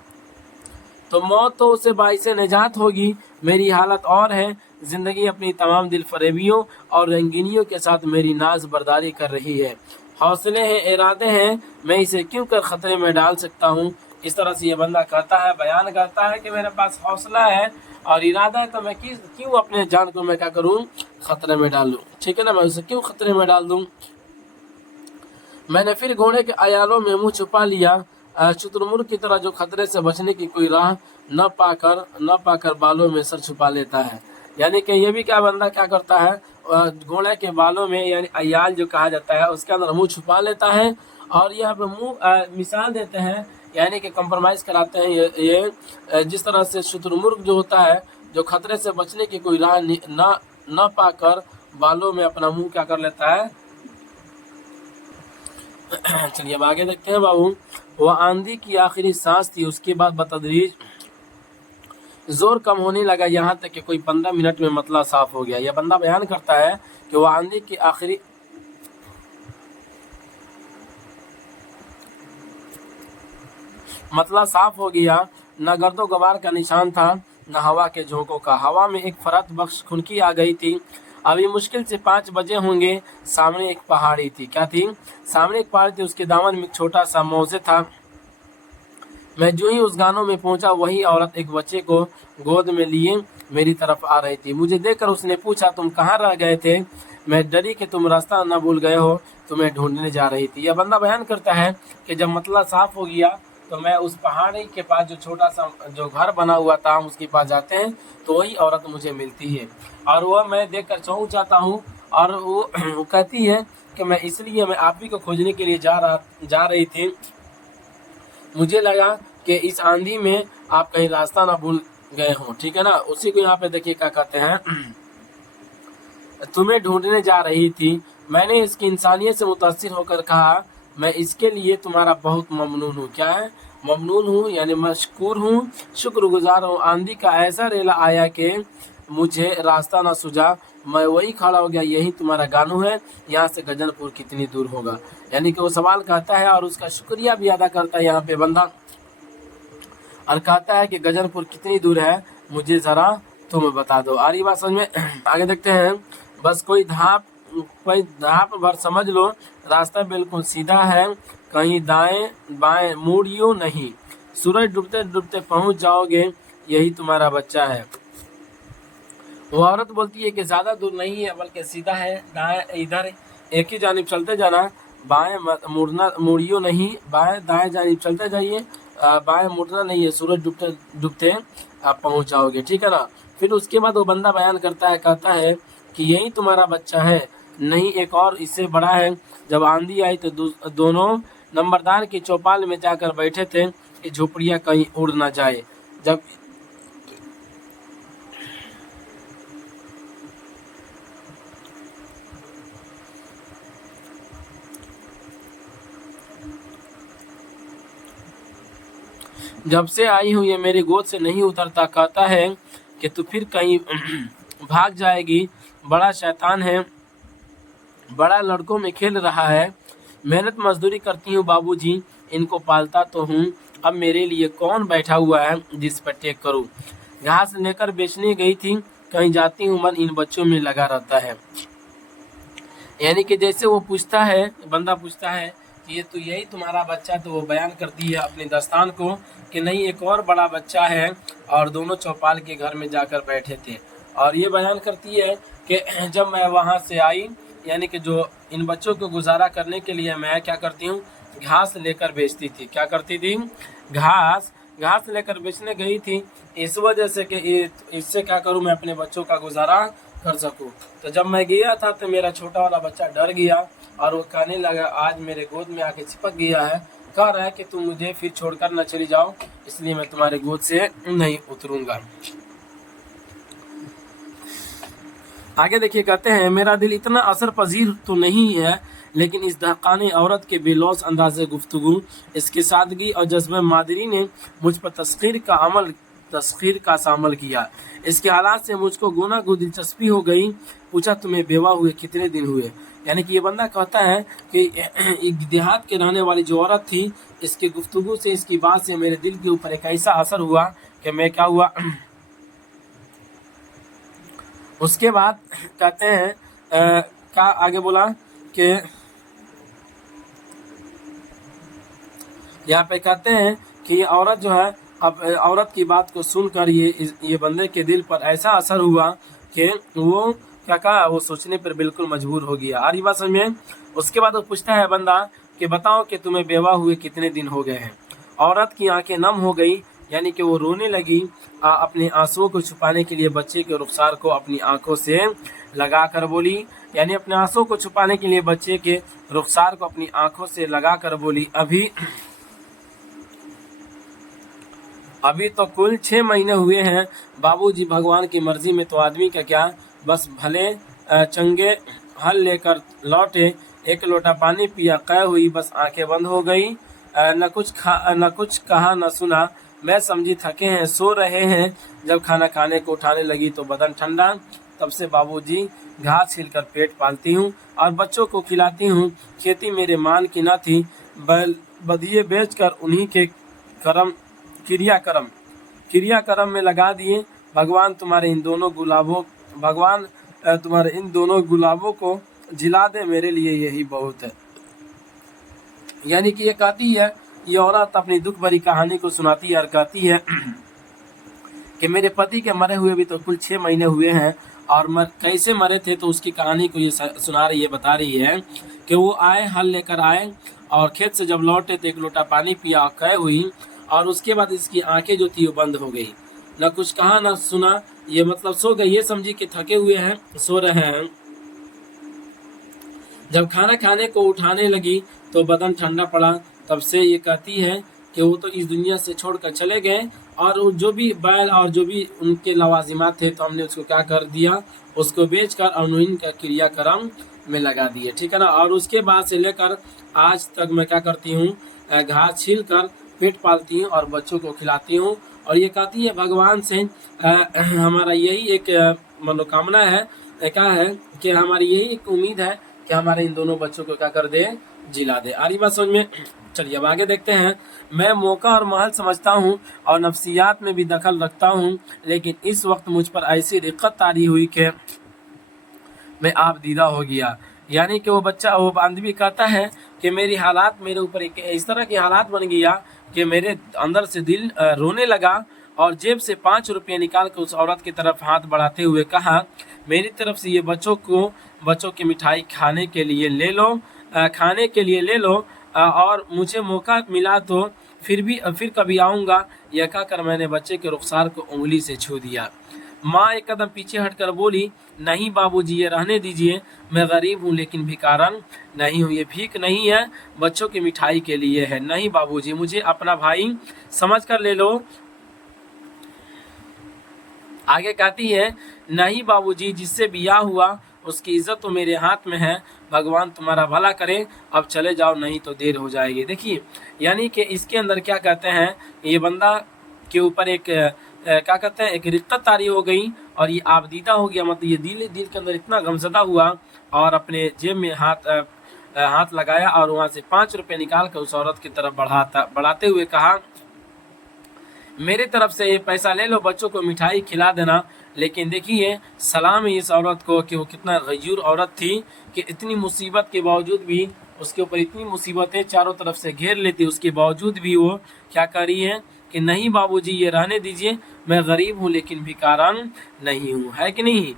तो मौत तो उसे बाइस निजात होगी, मेरी हालत और है, ज़िंदगी अपनी तमाम दिल फरेबियों और रंगीनियों के साथ मेरी नाज बर्दारी कर रही है। हौसले हैं, इरादे हैं, मैं इसे क्यों कर ख़तरे में डाल सकता हूँ। इस तरह से ये बंदा कहता है, बयान करता है कि मेरे पास हौसला है और इरादा है, तो मैं क्यों अपने जान को मैं क्या करूँ, ख़तरे में डाल दूँ। ठीक है ना, मैं उसे क्यों ख़तरे में डाल दूँ। मैंने फिर घोड़े के अयालों में मुंह छुपा लिया, शुतुरमुर्ग की तरह जो खतरे से बचने की कोई राह न पाकर बालों में सर छुपा लेता है। यानी कि ये भी क्या बंदा क्या करता है, घोड़े के बालों में, यानी अयाल जो कहा जाता है, उसके अंदर मुंह छुपा लेता है। और यहाँ पे मुंह मिसाल देते हैं, यानी कि कंप्रोमाइज़ कराते हैं। ये जिस तरह से शुतुरमुर्ग जो होता है, जो खतरे से बचने की कोई राह न पाकर बालों में अपना मुंह क्या कर लेता है। चलिए अब आगे देखते हैं बाबू। वह आंधी की आखिरी सांस थी, उसके बाद बतदरीज जोर कम होने लगा, यहाँ तक कि कोई 15 मिनट में मतला साफ हो गया। यह बंदा बयान करता है कि वह आंधी की आखिरी मतला साफ हो गया, न गर्दो गबार का निशान था, न हवा के झोंकों का। हवा में एक फरत बख्श खुनकी आ गई थी। अभी मुश्किल से 5 बजे होंगे। सामने एक पहाड़ी थी। क्या थी? सामने एक पहाड़ी थी, उसके दामन में एक छोटा सा मौजे था। मैं जो ही उस गानों में पहुंचा, वही औरत एक बच्चे को गोद में लिए मेरी तरफ आ रही थी। मुझे देखकर उसने पूछा, तुम कहाँ रह गए थे? मैं डरी कि तुम रास्ता न भूल गए हो, तुम्हें ढूंढने जा रही थी। यह बंदा बयान करता है कि जब मतला साफ हो गया, तो मैं उस पहाड़ी के पास जो छोटा सा जो घर बना हुआ था, हम उसके पास जाते हैं, तो वही औरत मुझे मिलती है और वह मैं देखकर चौंक जाता हूँ। और वो कहती है कि मैं आप ही को खोजने के लिए जा रही थी। मुझे लगा कि इस आंधी में आप कहीं रास्ता ना भूल गए हो। ठीक है ना। उसी को यहाँ पे देखिए क्या कहते हैं, तुम्हें ढूंढने जा रही थी। मैंने इसकी इंसानियत से मुतासिर होकर कहा, मैं इसके लिए तुम्हारा बहुत ममनून हूँ। क्या है? ममनून हूँ, यानी मशकूर हूँ, शुक्रगुजार हूँ। आंधी का ऐसा रेला आया कि मुझे रास्ता ना सूझा, मैं वही खड़ा हो गया। यही तुम्हारा गानू है, यहाँ से गजनपुर कितनी दूर होगा। यानी कि वो सवाल कहता है और उसका शुक्रिया भी अदा करता है यहाँ पे बंदा, और कहता है कि गजनपुर कितनी दूर है, मुझे ज़रा तुम बता दो। आ रही बात समझ में? आगे देखते हैं। बस कोई धाप भर समझ लो, रास्ता बिल्कुल सीधा है, कहीं दाएं बाएं मुड़ियो नहीं। सूरज डूबते डूबते पहुंच जाओगे, यही तुम्हारा बच्चा है। वो औरत बोलती है कि ज़्यादा दूर नहीं है, बल्कि सीधा है, दाएं इधर एक ही जानिब चलते जाना, बाएं मुड़ियो नहीं, बाएं दाएं जानिब चलते जाइए, बाएं मुड़ना नहीं है, सूरज डूबते डूबते आप पहुंच जाओगे। ठीक है ना। फिर उसके बाद वो बंदा बयान करता है, कहता है कि यही तुम्हारा बच्चा है, नहीं एक और इससे बड़ा है। जब आंधी आई तो दोनों नंबरदार की चौपाल में जाकर बैठे थे कि झोपड़ियाँ कहीं उड़ ना जाए। जब जब से आई हूँ ये मेरी गोद से नहीं उतरता, कहता है कि तू फिर कहीं भाग जाएगी, बड़ा शैतान है, बड़ा लड़कों में खेल रहा है। मेहनत मजदूरी करती हूँ बाबूजी, इनको पालता तो हूँ, अब मेरे लिए कौन बैठा हुआ है जिस पर टेक करूँ। घास लेकर बेचने गई थी, कहीं जाती हूँ मन इन बच्चों में लगा रहता है। यानी कि जैसे वो पूछता है, बंदा पूछता है कि ये तो यही तुम्हारा बच्चा, तो वो बयान करती है अपने दास्तान को कि नहीं एक और बड़ा बच्चा है और दोनों चौपाल के घर में जाकर बैठे थे। और ये बयान करती है कि जब मैं वहाँ से आई, यानी कि जो इन बच्चों को गुजारा करने के लिए मैं क्या करती हूँ, घास लेकर बेचती थी। क्या करती थी? घास लेकर बेचने गई थी, इस वजह से कि इससे क्या करूँ, मैं अपने बच्चों का गुजारा कर सकूँ। तो जब मैं गया था तो मेरा छोटा वाला बच्चा डर गया और वो कहने लगा, आज मेरे गोद में आके चिपक गया है, कह रहा है कि तुम मुझे फिर छोड़कर न चली जाओ, इसलिए मैं तुम्हारे गोद से नहीं उतरूंगा। आगे देखिए, कहते हैं मेरा दिल इतना असर पजीर तो नहीं है, लेकिन इस दहकाने औरत के बेलौस अंदाज़ गुफ्तगू, इसकी सादगी और जज्बे मादरी ने मुझ पर तस्खीर का शामिल किया। इसके हालात से मुझको गुना गु दिलचस्पी हो गई। पूछा, तुम्हें बेवा हुए कितने दिन हुए? यानी कि ये बंदा कहता है कि एक देहात के रहने वाली जो औरत थी, इसकी गुफ्तगू से, इसकी बात से मेरे दिल के ऊपर एक ऐसा असर हुआ कि मैं क्या हुआ। उसके बाद कहते हैं क्या आगे बोला कि यहाँ पे कहते हैं कि ये औरत जो है, अब औरत की बात को सुनकर ये बंदे के दिल पर ऐसा असर हुआ कि वो क्या कहा, वो सोचने पर बिल्कुल मजबूर हो गया। आ रही बात समझ में? उसके बाद वो पूछता है बंदा कि बताओ कि तुम्हें बेवा हुए कितने दिन हो गए हैं। औरत की आंखें नम हो गई, यानी कि वो रोने लगी। अपने आंसुओं को छुपाने के लिए बच्चे के रुखसार को अपनी आंखों से लगा कर बोली, यानी अपने आंसुओं को छुपाने के लिए बच्चे के रुखसार को अपनी आंखों से लगा कर बोली, अभी तो कुल 6 महीने हुए हैं बाबूजी, भगवान की मर्जी में तो आदमी का क्या, बस भले चंगे हल लेकर लौटे, एक लोटा पानी पिया, कै हुई, बस आंखें बंद हो गई, न कुछ कहा न सुना। मैं समझी थके हैं, सो रहे हैं। जब खाना खाने को उठाने लगी तो बदन ठंडा। तब से बाबूजी घास छिलकर पेट पालती हूँ और बच्चों को खिलाती हूँ। खेती मेरे मान की न थी, बदिये बेचकर उन्हीं के क्रियाकर्म में लगा दिए। भगवान तुम्हारे इन दोनों गुलाबों को जिला दे, मेरे लिए यही बहुत है। यानी कि ये कहती है, ये औरत अपनी दुख भरी कहानी को सुनाती है और कहती है कि मेरे पति के मरे हुए भी तो कुल 6 महीने हुए हैं, और कैसे मरे थे तो उसकी कहानी को ये सुना रही है, बता रही है कि वो आए, हल लेकर आए और खेत से जब लौटे तो एक लोटा पानी पिया, कै हुई, और उसके बाद इसकी आंखें जो थी वो बंद हो गई, न कुछ कहा न सुना। ये मतलब सो गई, ये समझी कि थके हुए हैं, सो रहे हैं। जब खाना खाने को उठाने लगी तो बदन ठंडा पड़ा। तब से ये कहती है कि वो तो इस दुनिया से छोड़कर चले गए, और जो भी बैल और जो भी उनके लवाजिमात थे तो हमने उसको क्या कर दिया, उसको बेचकर और उनका क्रियाक्रम में लगा दिए, ठीक है ना। और उसके बाद से लेकर आज तक मैं क्या करती हूँ, घास छील कर पेट पालती हूँ और बच्चों को खिलाती हूँ। और ये कहती है भगवान से हमारा यही एक मनोकामना है, क्या है कि हमारी यही एक उम्मीद है कि हमारे इन दोनों बच्चों को क्या कर दे, जिला दे। आ रही बात समझ में? चलिए अब आगे देखते हैं। मैं मौका और महल समझता हूँ और नफ्सियात में भी दखल रखता हूँ, लेकिन इस वक्त मुझ पर ऐसी रिक्कत तारी हुई कि मैं आप दीदा हो गया। यानी कि वो बांधवी कहता है कि मेरी हालात मेरे ऊपर इस तरह की हालात बन गया कि मेरे अंदर से दिल रोने लगा, और जेब से 5 रुपये निकाल कर उस औरत की तरफ हाथ बढ़ाते हुए कहा, मेरी तरफ से ये बच्चों की मिठाई खाने के लिए ले लो, और मुझे मौका मिला तो फिर कभी आऊँगा। यह कहकर मैंने बच्चे के रुखसार को उंगली से छू दिया। माँ एक कदम पीछे हटकर बोली, नहीं बाबूजी, ये रहने दीजिए, मैं गरीब हूँ लेकिन भिखारन नहीं हूँ, ये भीख नहीं है, बच्चों की मिठाई के लिए है। नहीं बाबूजी, मुझे अपना भाई समझ कर ले लो। आगे कहती है, नहीं बाबूजी, जिससे ब्याह हुआ उसकी इज्जत तो मेरे हाथ में है, भगवान तुम्हारा भला करे, अब चले जाओ नहीं तो देर हो जाएगी। देखिए यानी कि इसके अंदर क्या कहते हैं, ये बंदा के ऊपर एक क्या कहते हैं, एक रिक्कत तारी हो गई और ये आबदीदा हो गया, मतलब ये दिल के अंदर इतना गमजदा हुआ और अपने जेब में हाथ लगाया और वहाँ से 5 रुपये निकाल कर उस औरत की तरफ बढ़ाते हुए कहा, मेरे तरफ से ये पैसा ले लो, बच्चों को मिठाई खिला देना। लेकिन देखिए सलाम है इस औरत को कि वो कितना गयूर औरत थी कि इतनी मुसीबत के बावजूद भी, उसके ऊपर इतनी मुसीबतें चारों तरफ से घेर लेती, उसके बावजूद भी वो क्या कर रही है कि नहीं बाबूजी ये रहने दीजिए, मैं गरीब हूँ लेकिन भिखारन नहीं हूँ, है कि नहीं।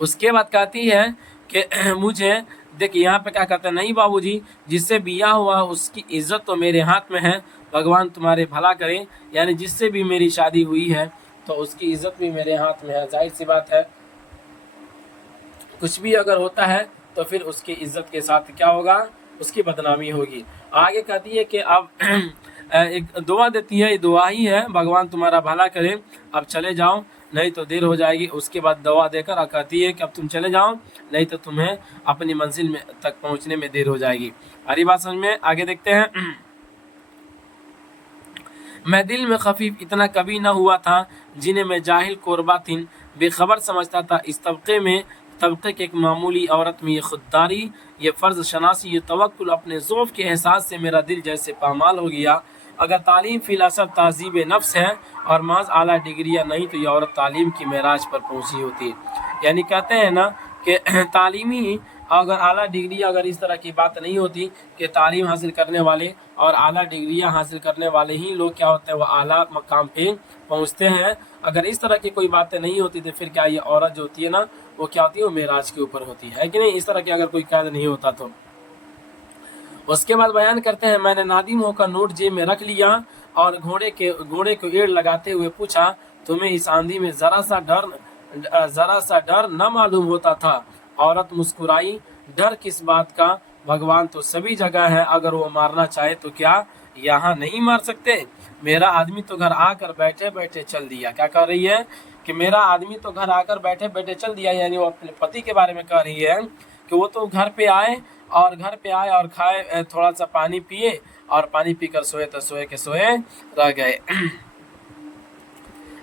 उसके बाद कहती है कि मुझे देखिए यहाँ पे क्या कहते हैं, नहीं बाबूजी जिससे बिया हुआ उसकी इज्जत तो मेरे हाथ में है, भगवान तुम्हारे भला करे, यानी जिससे भी मेरी शादी हुई है तो उसकी इज्जत भी मेरे हाथ में है। जाहिर सी बात है कुछ भी अगर होता है तो फिर उसकी इज्जत के साथ क्या होगा, उसकी बदनामी होगी। आगे कहती है कि अब एक दुआ देती है, ये दुआ ही है, भगवान तुम्हारा भला करे, अब चले जाओ नहीं तो देर हो जाएगी। उसके बाद दवा देकर कहती है कि अब तुम चले जाओ नहीं तो तुम्हें अपनी मंजिल में तक पहुंचने में देर हो जाएगी। हरी बात समझ में, आगे देखते हैं। मैं दिल में खफीफ इतना कभी न हुआ था, जिन्हें मैं जाहिल कोरबातिन बेखबर समझता था। इस तबके की एक मामूली औरत में ये खुददारी, ये फ़र्ज शनासी, ये तवक्कुल, अपने ज़ौफ़ के एहसास से मेरा दिल जैसे पामाल हो गया। अगर तालीम फ़िल असर तहज़ीब नफ्स है और माज आला डिग्रियाँ नहीं तो ये औरत तालीम की मेराज पर पहुँची होती। यानी कहते हैं ना कि तालीमी अगर आला डिग्री अगर इस तरह की बात नहीं होती कि तालीम हासिल करने वाले और आला डिग्रियां हासिल करने वाले ही लोग क्या होते हैं, वो आला मकाम पे पहुंचते हैं। अगर इस तरह की कोई बातें नहीं होती तो फिर क्या ये औरत जो होती है ना, वो क्या होती है, वो मेराज के ऊपर होती है कि नहीं। इस तरह की अगर कोई कैद नहीं होता तो। उसके बाद बयान करते हैं, मैंने नादिम होकर नोट जेब में रख लिया और घोड़े को एड़ लगाते हुए पूछा, तुम्हें इस आंधी में जरा सा डर न मालूम होता था। औरत मुस्कुराई, डर किस बात का, भगवान तो सभी जगह है, अगर वो मारना चाहे तो क्या यहाँ नहीं मार सकते। मेरा आदमी तो घर आकर बैठे बैठे चल दिया। क्या कह रही है कि मेरा आदमी तो घर आकर बैठे बैठे चल दिया, यानी वो अपने पति के बारे में कह रही है कि वो तो घर पे आए और खाए, थोड़ा सा पानी पिए और पानी पीकर सोए तो सोए के सोए रह गए।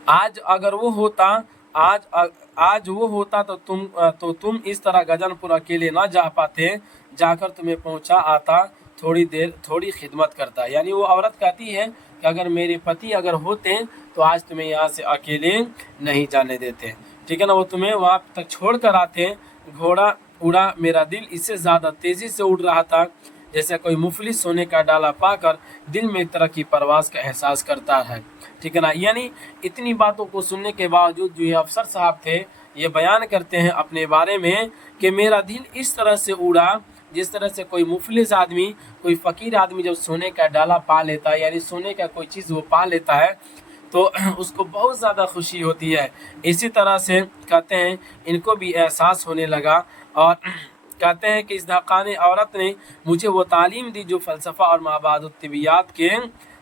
आज अगर वो होता आज वो होता तो तुम इस तरह गजनपुर अकेले ना जा पाते, जाकर तुम्हें पहुंचा आता, थोड़ी खिदमत करता। यानी वो औरत कहती है कि अगर मेरे पति अगर होते तो आज तुम्हें यहाँ से अकेले नहीं जाने देते, ठीक है ना, वो तुम्हें वहाँ तक छोड़ कर आते। घोड़ा उड़ा, मेरा दिल इससे ज़्यादा तेज़ी से उड़ रहा था जैसे कोई मुफलिस सोने का डाला पाकर दिल में एक तरह की परवास का एहसास करता है, ठीक है ना। यानी इतनी बातों को सुनने के बावजूद जो ये अफसर साहब थे ये बयान करते हैं अपने बारे में कि मेरा दिल इस तरह से उड़ा जिस तरह से कोई मुफलिस आदमी, कोई फ़कीर आदमी जब सोने का डाला पा लेता है, यानी सोने का कोई चीज़ वो पा लेता है तो उसको बहुत ज़्यादा खुशी होती है। इसी तरह से कहते हैं इनको भी एहसास होने लगा और कहते हैं कि इस दहकाने औरत ने मुझे वो तालीम दी जो फ़लसफ़ा और माबादुत तिबियात के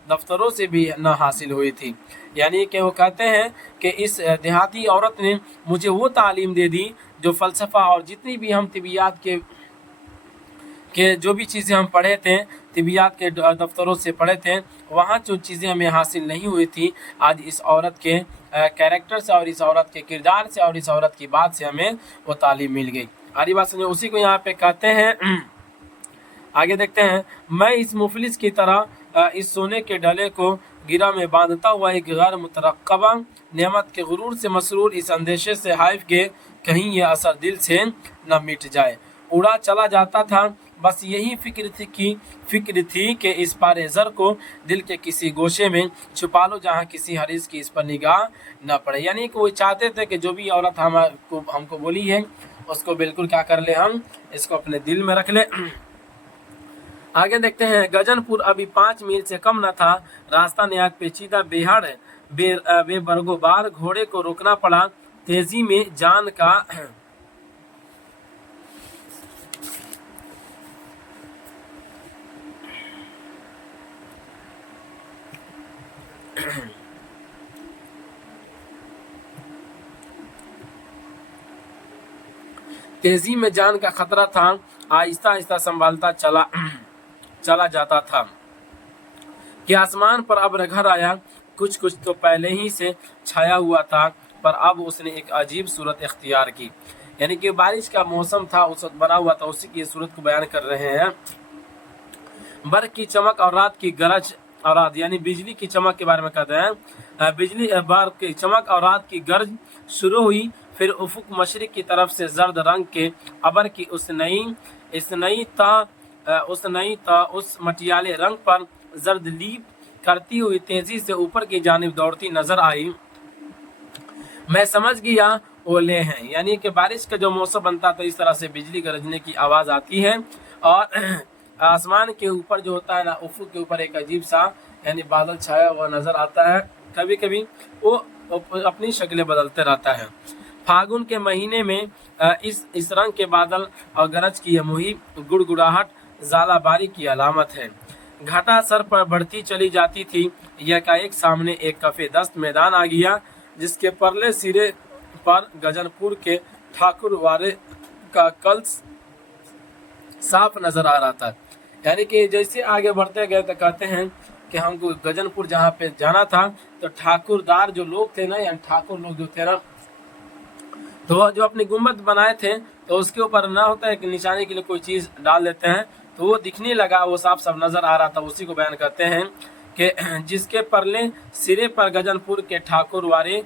दफ्तरों से भी न हासिल हुई थी। यानी कि वो कहते हैं कि इस देहाती औरत ने मुझे वो तालीम दे दी जो फ़लसफ़ा और जितनी भी हम तिबियात के जो भी चीज़ें हम पढ़े थे, तिबियात के दफ्तरों से पढ़े थे, वहाँ जो चीज़ें हमें हासिल नहीं हुई थी, आज इस औरत के कैरेक्टर से और इस औरत के किरदार से और इस औरत की बात से हमें वो तालीम मिल गई। आरी बात समझे, उसी को यहाँ पे कहते हैं। आगे देखते हैं, मैं इस मुफलिस की तरह इस सोने के डले को गिरा में बांधता हुआ एक गैर मुतरक्कबा नेमत के गुरूर से मसरूर इस अंदेशे से हाइफ के कहीं यह असर दिल से न मिट जाए उड़ा चला जाता था। बस यही फिक्र थी कि इस पारे ज़र को दिल के किसी गोशे में छुपा लो जहाँ किसी हरीस की इस पर निगाह न पड़े। यानी कि वो चाहते थे कि जो भी औरत हमको बोली है उसको बिल्कुल क्या कर ले, हम इसको अपने दिल में रख ले। आगे देखते हैं, गजनपुर अभी 5 मील से कम न था, रास्ता नहायत पेचीदा बेबरगोबार, घोड़े को रोकना पड़ा, तेजी में जान का तेजी में जान का खतरा था, आहिस्ता आहिस्ता संभालता चला जाता था कि आसमान पर अब घर आया। कुछ कुछ तो पहले ही से छाया हुआ था, पर अब उसने एक अजीब सूरत इख्तियार की। यानी कि बारिश का मौसम था, उस वक्त बना हुआ था, उसी की सूरत को बयान कर रहे हैं। बर्फ की चमक और रात की गरज और रात यानी बिजली की चमक के बारे में कहते हैं। बिजली बर्फ की चमक और रात की गरज शुरू हुई, फिर उफुक मशरिक की तरफ से जर्द रंग के अबर की उस नई ता उस मटियाले रंग पर जर्द लीप करती हुई तेजी से ऊपर की जानिब दौड़ती नजर आई। मैं समझ गया ओले हैं, यानी कि बारिश का जो मौसम बनता तो इस तरह से बिजली गरजने की आवाज आती है और आसमान के ऊपर जो होता है ना, उफुक के ऊपर एक अजीब सा यानी बादल छाया हुआ नजर आता है। कभी कभी वो अपनी शक्लें बदलते रहता है। फागुन के महीने में इस रंग के बादल और गरज की यह मुहिम गुड़गुड़ाहट ज़ालाबारी की अलामत है। घटा सर पर बढ़ती चली जाती थी। यकाएक सामने एक कफे दस्त मैदान आ गया, जिसके परले सिरे पर गजनपुर के ठाकुरवारे का कल्स साफ नजर आ रहा था। यानी कि जैसे आगे बढ़ते गए तो कहते हैं कि हमको गजनपुर जहाँ पे जाना था, तो ठाकुरदार जो लोग थे ना, यानी ठाकुर लोग जो थे ना, तो जो अपनी गुम्बद बनाए थे तो उसके ऊपर ना होता है कि निशाने के लिए कोई चीज डाल देते हैं, तो वो दिखने लगा, वो साफ साफ नजर आ रहा था। उसी को बयान करते हैं कि जिसके परले सिरे पर गजनपुर के ठाकुर द्वारे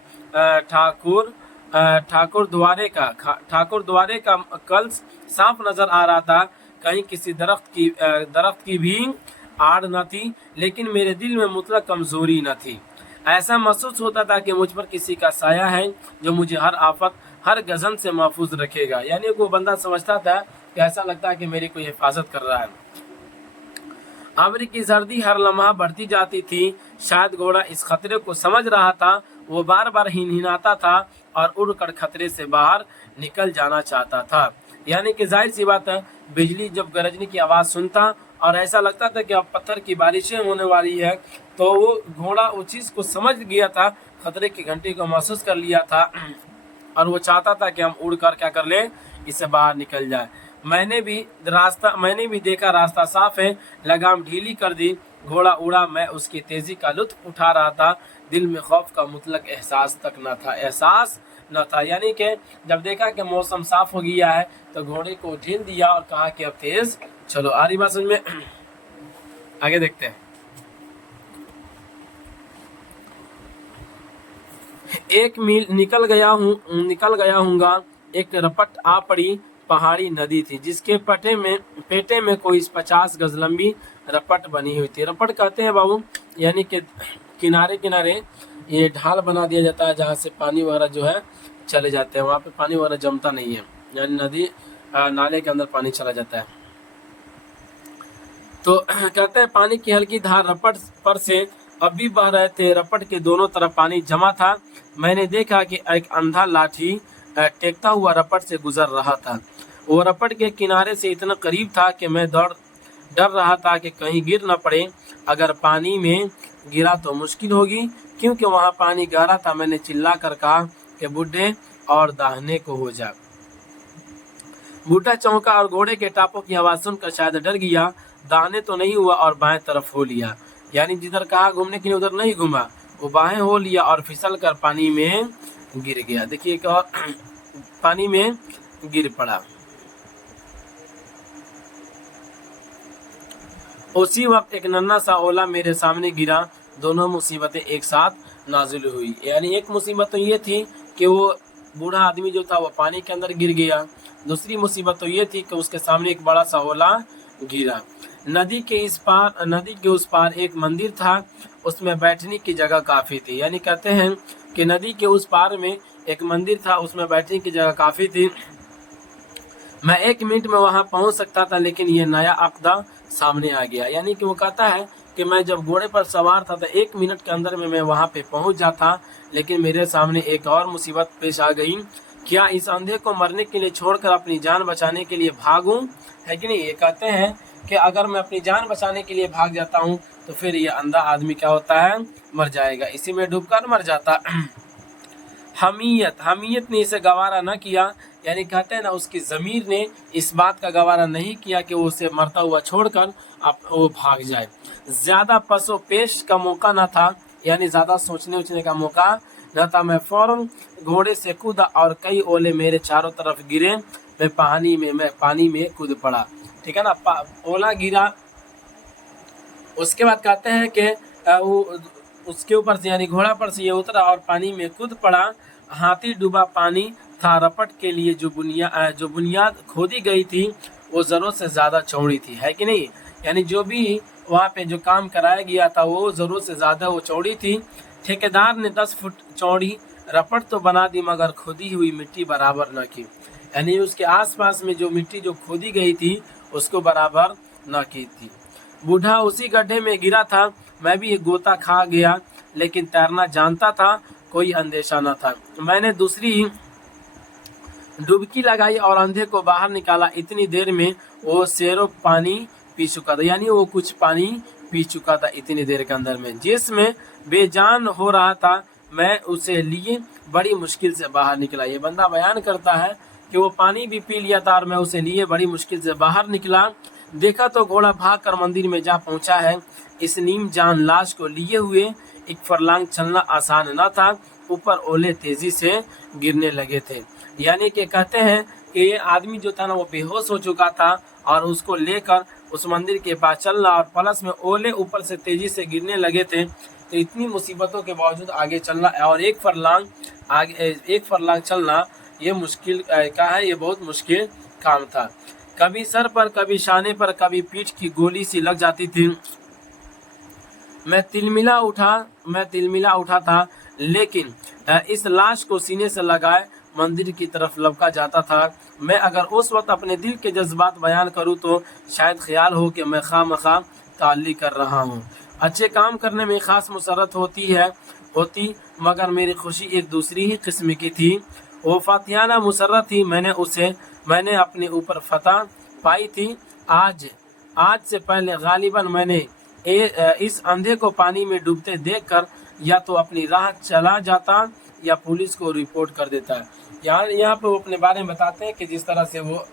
का कल्स साफ नजर आ रहा था। कहीं किसी दरख्त की भी आड़ न थी, लेकिन मेरे दिल में मुतलक कमजोरी न थी। ऐसा महसूस होता था कि मुझ पर किसी का साया है जो मुझे हर आफत, हर गजन से महफूज रखेगा। यानी वो बंदा समझता था कि ऐसा लगता है कि मेरी कोई हिफाजत कर रहा है। अम्र की सर्दी हर लम्हा बढ़ती जाती थी। शायद घोड़ा इस खतरे को समझ रहा था। वो बार बार हिनहिनाता था और उड़कर खतरे से बाहर निकल जाना चाहता था। यानी कि जाहिर सी बात है, बिजली जब गरजने की आवाज़ सुनता और ऐसा लगता था कि अब पत्थर की बारिशें होने वाली है, तो वो घोड़ा उस चीज़ को समझ गया था, खतरे की घंटी को महसूस कर लिया था और वो चाहता था कि हम उड़कर क्या कर लें, इससे बाहर निकल जाए। मैंने भी देखा रास्ता साफ है, लगाम ढीली कर दी, घोड़ा उड़ा। मैं उसकी तेजी का लुत्फ उठा रहा था। दिल में खौफ का मुतलक एहसास न था। यानी कि जब देखा कि मौसम साफ हो गया है तो घोड़े को ढील दिया और कहा कि अब तेज चलो। आ रही बात समझ में? आगे देखते हैं। एक मील निकल गया हूँगा। एक रपट आ पड़ी पहाड़ी नदी थी, जिसके पेटे में कोई 50 गज लंबी रपट बनी हुई थी। रपट कहते हैं बाबू, यानी कि किनारे किनारे ये ढाल बना दिया जाता है, जहाँ से पानी वगैरह जो है चले जाते हैं। वहाँ पे पानी वगैरह जमता नहीं है, यानी नदी नाले के अंदर पानी चला जाता है। तो कहते हैं पानी की हल्की धार रपट पर से अब भी बह रहे थे। रपट के दोनों तरफ पानी जमा था। मैंने देखा कि एक अंधा लाठी टेकता हुआ रपट से गुजर रहा था। वो रपट के किनारे से इतना करीब था कि मैं डर रहा था कि कहीं गिर न पड़े। अगर पानी में गिरा तो मुश्किल होगी, क्योंकि वहाँ पानी गहरा था। मैंने चिल्ला कर कहा कि बूढ़े और दाहिने को हो जा। बूढ़ा चौंका और घोड़े के टापों की आवाज़ सुनकर शायद डर गया। दाहिने तो नहीं हुआ और बाएं तरफ हो लिया, यानी जिधर कहा घूमने के लिए उधर नहीं घूमा, वो बाएं हो लिया और फिसल कर पानी में गिर गया। देखिए एक और पानी में गिर पड़ा। उसी वक्त एक नन्हा सा ओला मेरे सामने गिरा। दोनों मुसीबतें एक साथ नाजिल हुई। यानी एक मुसीबत तो ये थी कि वो बूढ़ा आदमी जो था वो पानी के अंदर गिर गया। दूसरी मुसीबत तो ये थी कि उसके सामने एक बड़ा सा ओला गिरा। नदी के उस पार एक मंदिर था, उसमें बैठने की जगह काफ़ी थी। यानी कहते हैं कि नदी के उस पार में एक मंदिर था, उसमें बैठने की जगह काफ़ी थी। मैं 1 मिनट में वहां पहुंच सकता था, लेकिन ये नया अक़दा सामने आ गया। यानी कि वो कहता है कि मैं जब घोड़े पर सवार था तो 1 मिनट के अंदर में मैं वहां पे पहुंच जाता, लेकिन मेरे सामने एक और मुसीबत पेश आ गई। क्या इस अंधे को मरने के लिए छोड़कर अपनी जान बचाने के लिए भागूं, है कि नहीं? ये कहते हैं कि अगर मैं अपनी जान बचाने के लिए भाग जाता हूँ तो फिर ये अंधा आदमी क्या होता है, मर जाएगा, इसी में डूबकर मर जाता। हमीयत ने इसे गवारा न किया। यानी कहते हैं ना, उसकी ज़मीर ने इस बात का गवारा नहीं किया कि वो उसे मरता हुआ छोड़कर अब वो भाग जाए। ज़्यादा पसो पेश का मौका न था, यानी ज़्यादा सोचने उचने का मौका न था। मैं फ़ौरन घोड़े से कूदा और कई ओले मेरे चारों तरफ गिरे। मैं पानी में कूद पड़ा। ठीक है ना, ओला गिरा। उसके बाद कहते हैं कि वो उसके ऊपर से यानी घोड़ा पर से ये उतरा और पानी में कूद पड़ा। हाथी डूबा पानी था। रपट के लिए जो बुनियाद खोदी गई थी वो ज़रूरत से ज़्यादा चौड़ी थी, है कि नहीं। यानी जो भी वहाँ पे जो काम कराया गया था वो ज़रूरत से ज़्यादा वो चौड़ी थी। ठेकेदार ने 10 फुट चौड़ी रपट तो बना दी मगर खोदी हुई मिट्टी बराबर न की। यानी उसके आसपास में जो मिट्टी जो खोदी गई थी उसको बराबर न की थी। बूढ़ा उसी गड्ढे में गिरा था। मैं भी एक गोता खा गया, लेकिन तैरना जानता था, कोई अंदेशा न था। मैंने दूसरी डुबकी लगाई और अंधे को बाहर निकाला। इतनी देर में वो सेरो पानी पी चुका था, यानी वो कुछ पानी पी चुका था इतनी देर के अंदर में, जिसमें बेजान हो रहा था। मैं उसे लिए बड़ी मुश्किल से बाहर निकला। ये बंदा बयान करता है कि वो पानी भी पी लिया था और मैं उसे लिए बड़ी मुश्किल से बाहर निकला। देखा तो घोड़ा भागकर मंदिर में जा पहुंचा है। इस नीम जान लाश को लिए हुए एक फरलांग चलना आसान न था। ऊपर ओले तेजी से गिरने लगे थे। यानी कि कहते हैं कि ये आदमी जो था ना वो बेहोश हो चुका था और उसको लेकर उस मंदिर के पास चलना, और प्लस में ओले ऊपर से तेजी से गिरने लगे थे। तो इतनी मुसीबतों के बावजूद आगे चलना और एक फरलांग चलना ये मुश्किल का है, ये बहुत मुश्किल काम था। कभी सर पर, कभी शाने पर, कभी पीठ की गोली सी लग जाती थी। मैं तिलमिला उठा था, लेकिन इस लाश को सीने से लगाए मंदिर की तरफ लपका जाता था। मैं अगर उस वक्त अपने दिल के जज्बात बयान करूं तो शायद ख्याल हो कि मैं खामखा ताल्ली कर रहा हूं। अच्छे काम करने में खास मुसरत होती, मगर मेरी खुशी एक दूसरी ही किस्म की थी। वो फातिहाना मुसरत थी। मैंने अपने ऊपर फतह पाई थी। आज से पहले गालिबन मैंने इस अंधे को पानी में डूबते देखकर या तो अपनी राह चला जाता या पुलिस को रिपोर्ट कर देता। यहाँ पे वो अपने बारे में बताते हैं कि जिस तरह से वो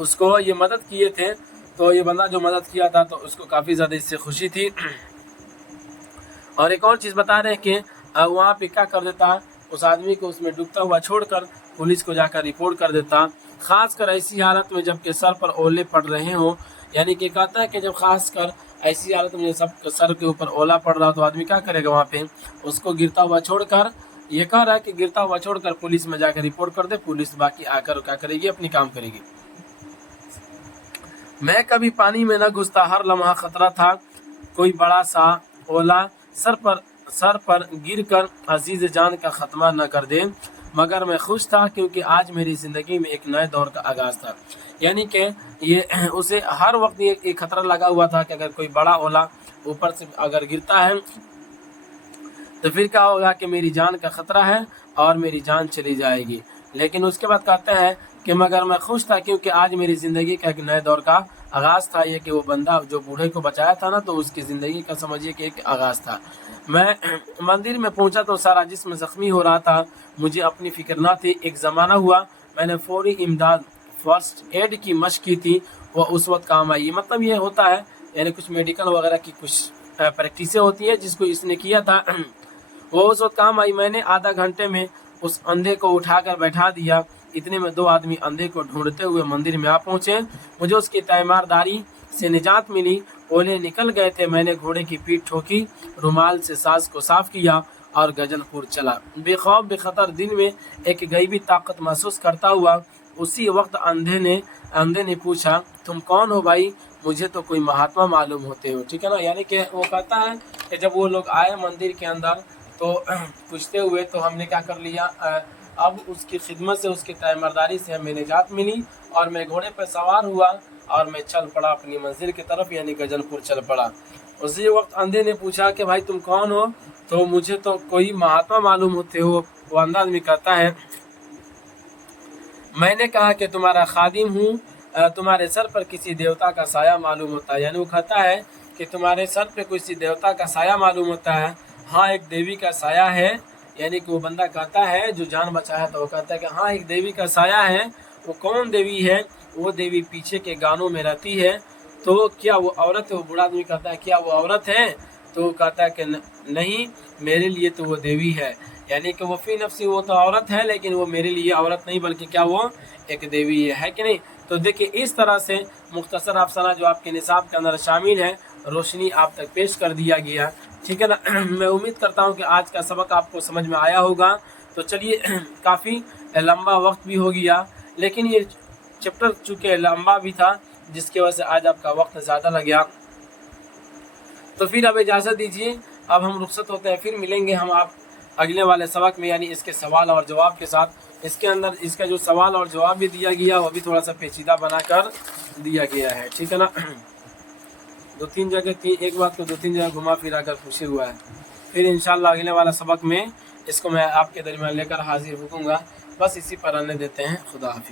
उसको ये मदद किए थे, तो ये बंदा जो मदद किया था तो उसको काफ़ी ज़्यादा इससे खुशी थी। और एक और चीज़ बता रहे हैं कि वहाँ पे क्या कर देता, उस आदमी को उसमें डूबता हुआ छोड़कर पुलिस को जाकर रिपोर्ट कर देता। खासकर ऐसी हालत में जबकि सर पर ओले पड़ रहे हो। यानी कि कहता है कि जब खासकर ऐसी हालत में सब सर के ऊपर ओला पड़ रहा हो तो आदमी क्या करेगा, वहाँ पे उसको गिरता हुआ छोड़कर, ये कह रहा है कि गिरता हुआ छोड़कर पुलिस में जाकर रिपोर्ट कर दे। पुलिस बाकी आकर क्या करेगी, अपनी काम करेगी। मैं कभी पानी में न घुसता, हर लम्हा खतरा था कोई बड़ा सा ओला सर पर गिरकर अजीज जान का खत्मा न कर दे। मगर मैं खुश था क्योंकि आज मेरी ज़िंदगी में एक नए दौर का आगाज़ था। यानी कि ये उसे हर वक्त ये खतरा लगा हुआ था कि अगर कोई बड़ा ओला ऊपर से अगर गिरता है तो फिर क्या होगा कि मेरी जान का खतरा है और मेरी जान चली जाएगी। लेकिन उसके बाद कहते हैं कि मगर मैं खुश था क्योंकि आज मेरी ज़िंदगी का एक नए दौर का आगाज़ था। ये कि वो बंदा जो बूढ़े को बचाया था ना, तो उसकी ज़िंदगी का समझिए कि एक आगाज़ था। मैं मंदिर में पहुंचा तो सारा जिस्म ज़ख्मी हो रहा था। मुझे अपनी फ़िक्र ना थी। एक ज़माना हुआ मैंने फौरी इमदाद फर्स्ट एड की मशक की थी, वह उस वक्त काम आई। मतलब ये होता है, यानी कुछ मेडिकल वगैरह की कुछ प्रैक्टिसें होती है जिसको इसने किया था, वो उस वक्त काम आई। मैंने आधा घंटे में उस अंधे को उठाकर बैठा दिया। इतने में 2 आदमी अंधे को ढूंढते हुए मंदिर में आ पहुंचे। मुझे उसकी तैमारदारी से निजात मिली। ओले निकल गए थे। मैंने घोड़े की पीठ ठोकी, रुमाल से सांस को साफ किया और गजनपुर चला। बेखौफ बेखतर दिन में एक गैबी ताकत महसूस करता हुआ उसी वक्त अंधे ने पूछा, तुम कौन हो भाई? मुझे तो कोई महात्मा मालूम होते हो। ठीक है ना, यानी कि वो कहता है कि जब वो लोग आए मंदिर के अंदर तो पूछते हुए तो हमने क्या कर लिया, अब उसकी खिदमत से उसकी तैमरदारी से हमें निजात मिली और मैं घोड़े पर सवार हुआ और मैं चल पड़ा अपनी मंजिल की तरफ, यानी गजनपुर चल पड़ा। उसी वक्त अंधे ने पूछा कि भाई तुम कौन हो? तो मुझे तो कोई महात्मा मालूम होते हो। वो अंधा आदमी कहता है, मैंने कहा कि तुम्हारा खादिम हूँ, तुम्हारे सर पर किसी देवता का साया मालूम होता है। यानी वो कहता है कि तुम्हारे सर पे किसी देवता का साया मालूम होता है। हाँ, एक देवी का साया है, یعنی کہ وہ بندہ کہتا ہے جو جان بچا ہے تو وہ کہتا ہے کہ ہاں ایک دیوی کا سایہ ہے. وہ کون دیوی ہے؟ وہ دیوی پیچھے کے گانوں میں رہتی ہے. تو کیا وہ عورت ہے؟ وہ بوڑھا آدمی کہتا ہے کیا وہ عورت ہے؟ تو وہ کہتا ہے کہ نہیں، میرے لیے تو وہ دیوی ہے. یعنی کہ وہ فی نفسی وہ تو عورت ہے، لیکن وہ میرے لیے عورت نہیں بلکہ کیا وہ ایک دیوی ہے کہ نہیں. تو دیکھیں اس طرح سے مختصر افسانہ جو آپ کے نصاب کے اندر شامل ہے، روشنی آپ تک پیش کر دیا گیا. ٹھیک ہے نا. میں امید کرتا ہوں کہ آج کا سبق آپ کو سمجھ میں آیا ہوگا. تو چلیے کافی لمبا وقت بھی ہو گیا، لیکن یہ چیپٹر چونکہ لمبا بھی تھا جس کی وجہ سے آج آپ کا وقت زیادہ لگ گیا. تو پھر اب اجازت دیجیے، اب ہم رخصت ہوتے ہیں، پھر ملیں گے ہم آپ اگلے والے سبق میں، یعنی اس کے سوال اور جواب کے ساتھ. اس کے اندر اس کا جو سوال اور جواب بھی دیا گیا وہ بھی تھوڑا سا پیچیدہ بنا کر دیا گیا ہے. ٹھیک ہے نا. دو تین جگہ ایک بات کو دو تین جگہ گھما پھرا کر پوچھے ہوا ہے. پھر انشاءاللہ اگلے والا سبق میں اس کو میں آپ کے درمیان لے کر حاضر رکوں گا. بس اسی پر آنے دیتے ہیں. خدا حافظ.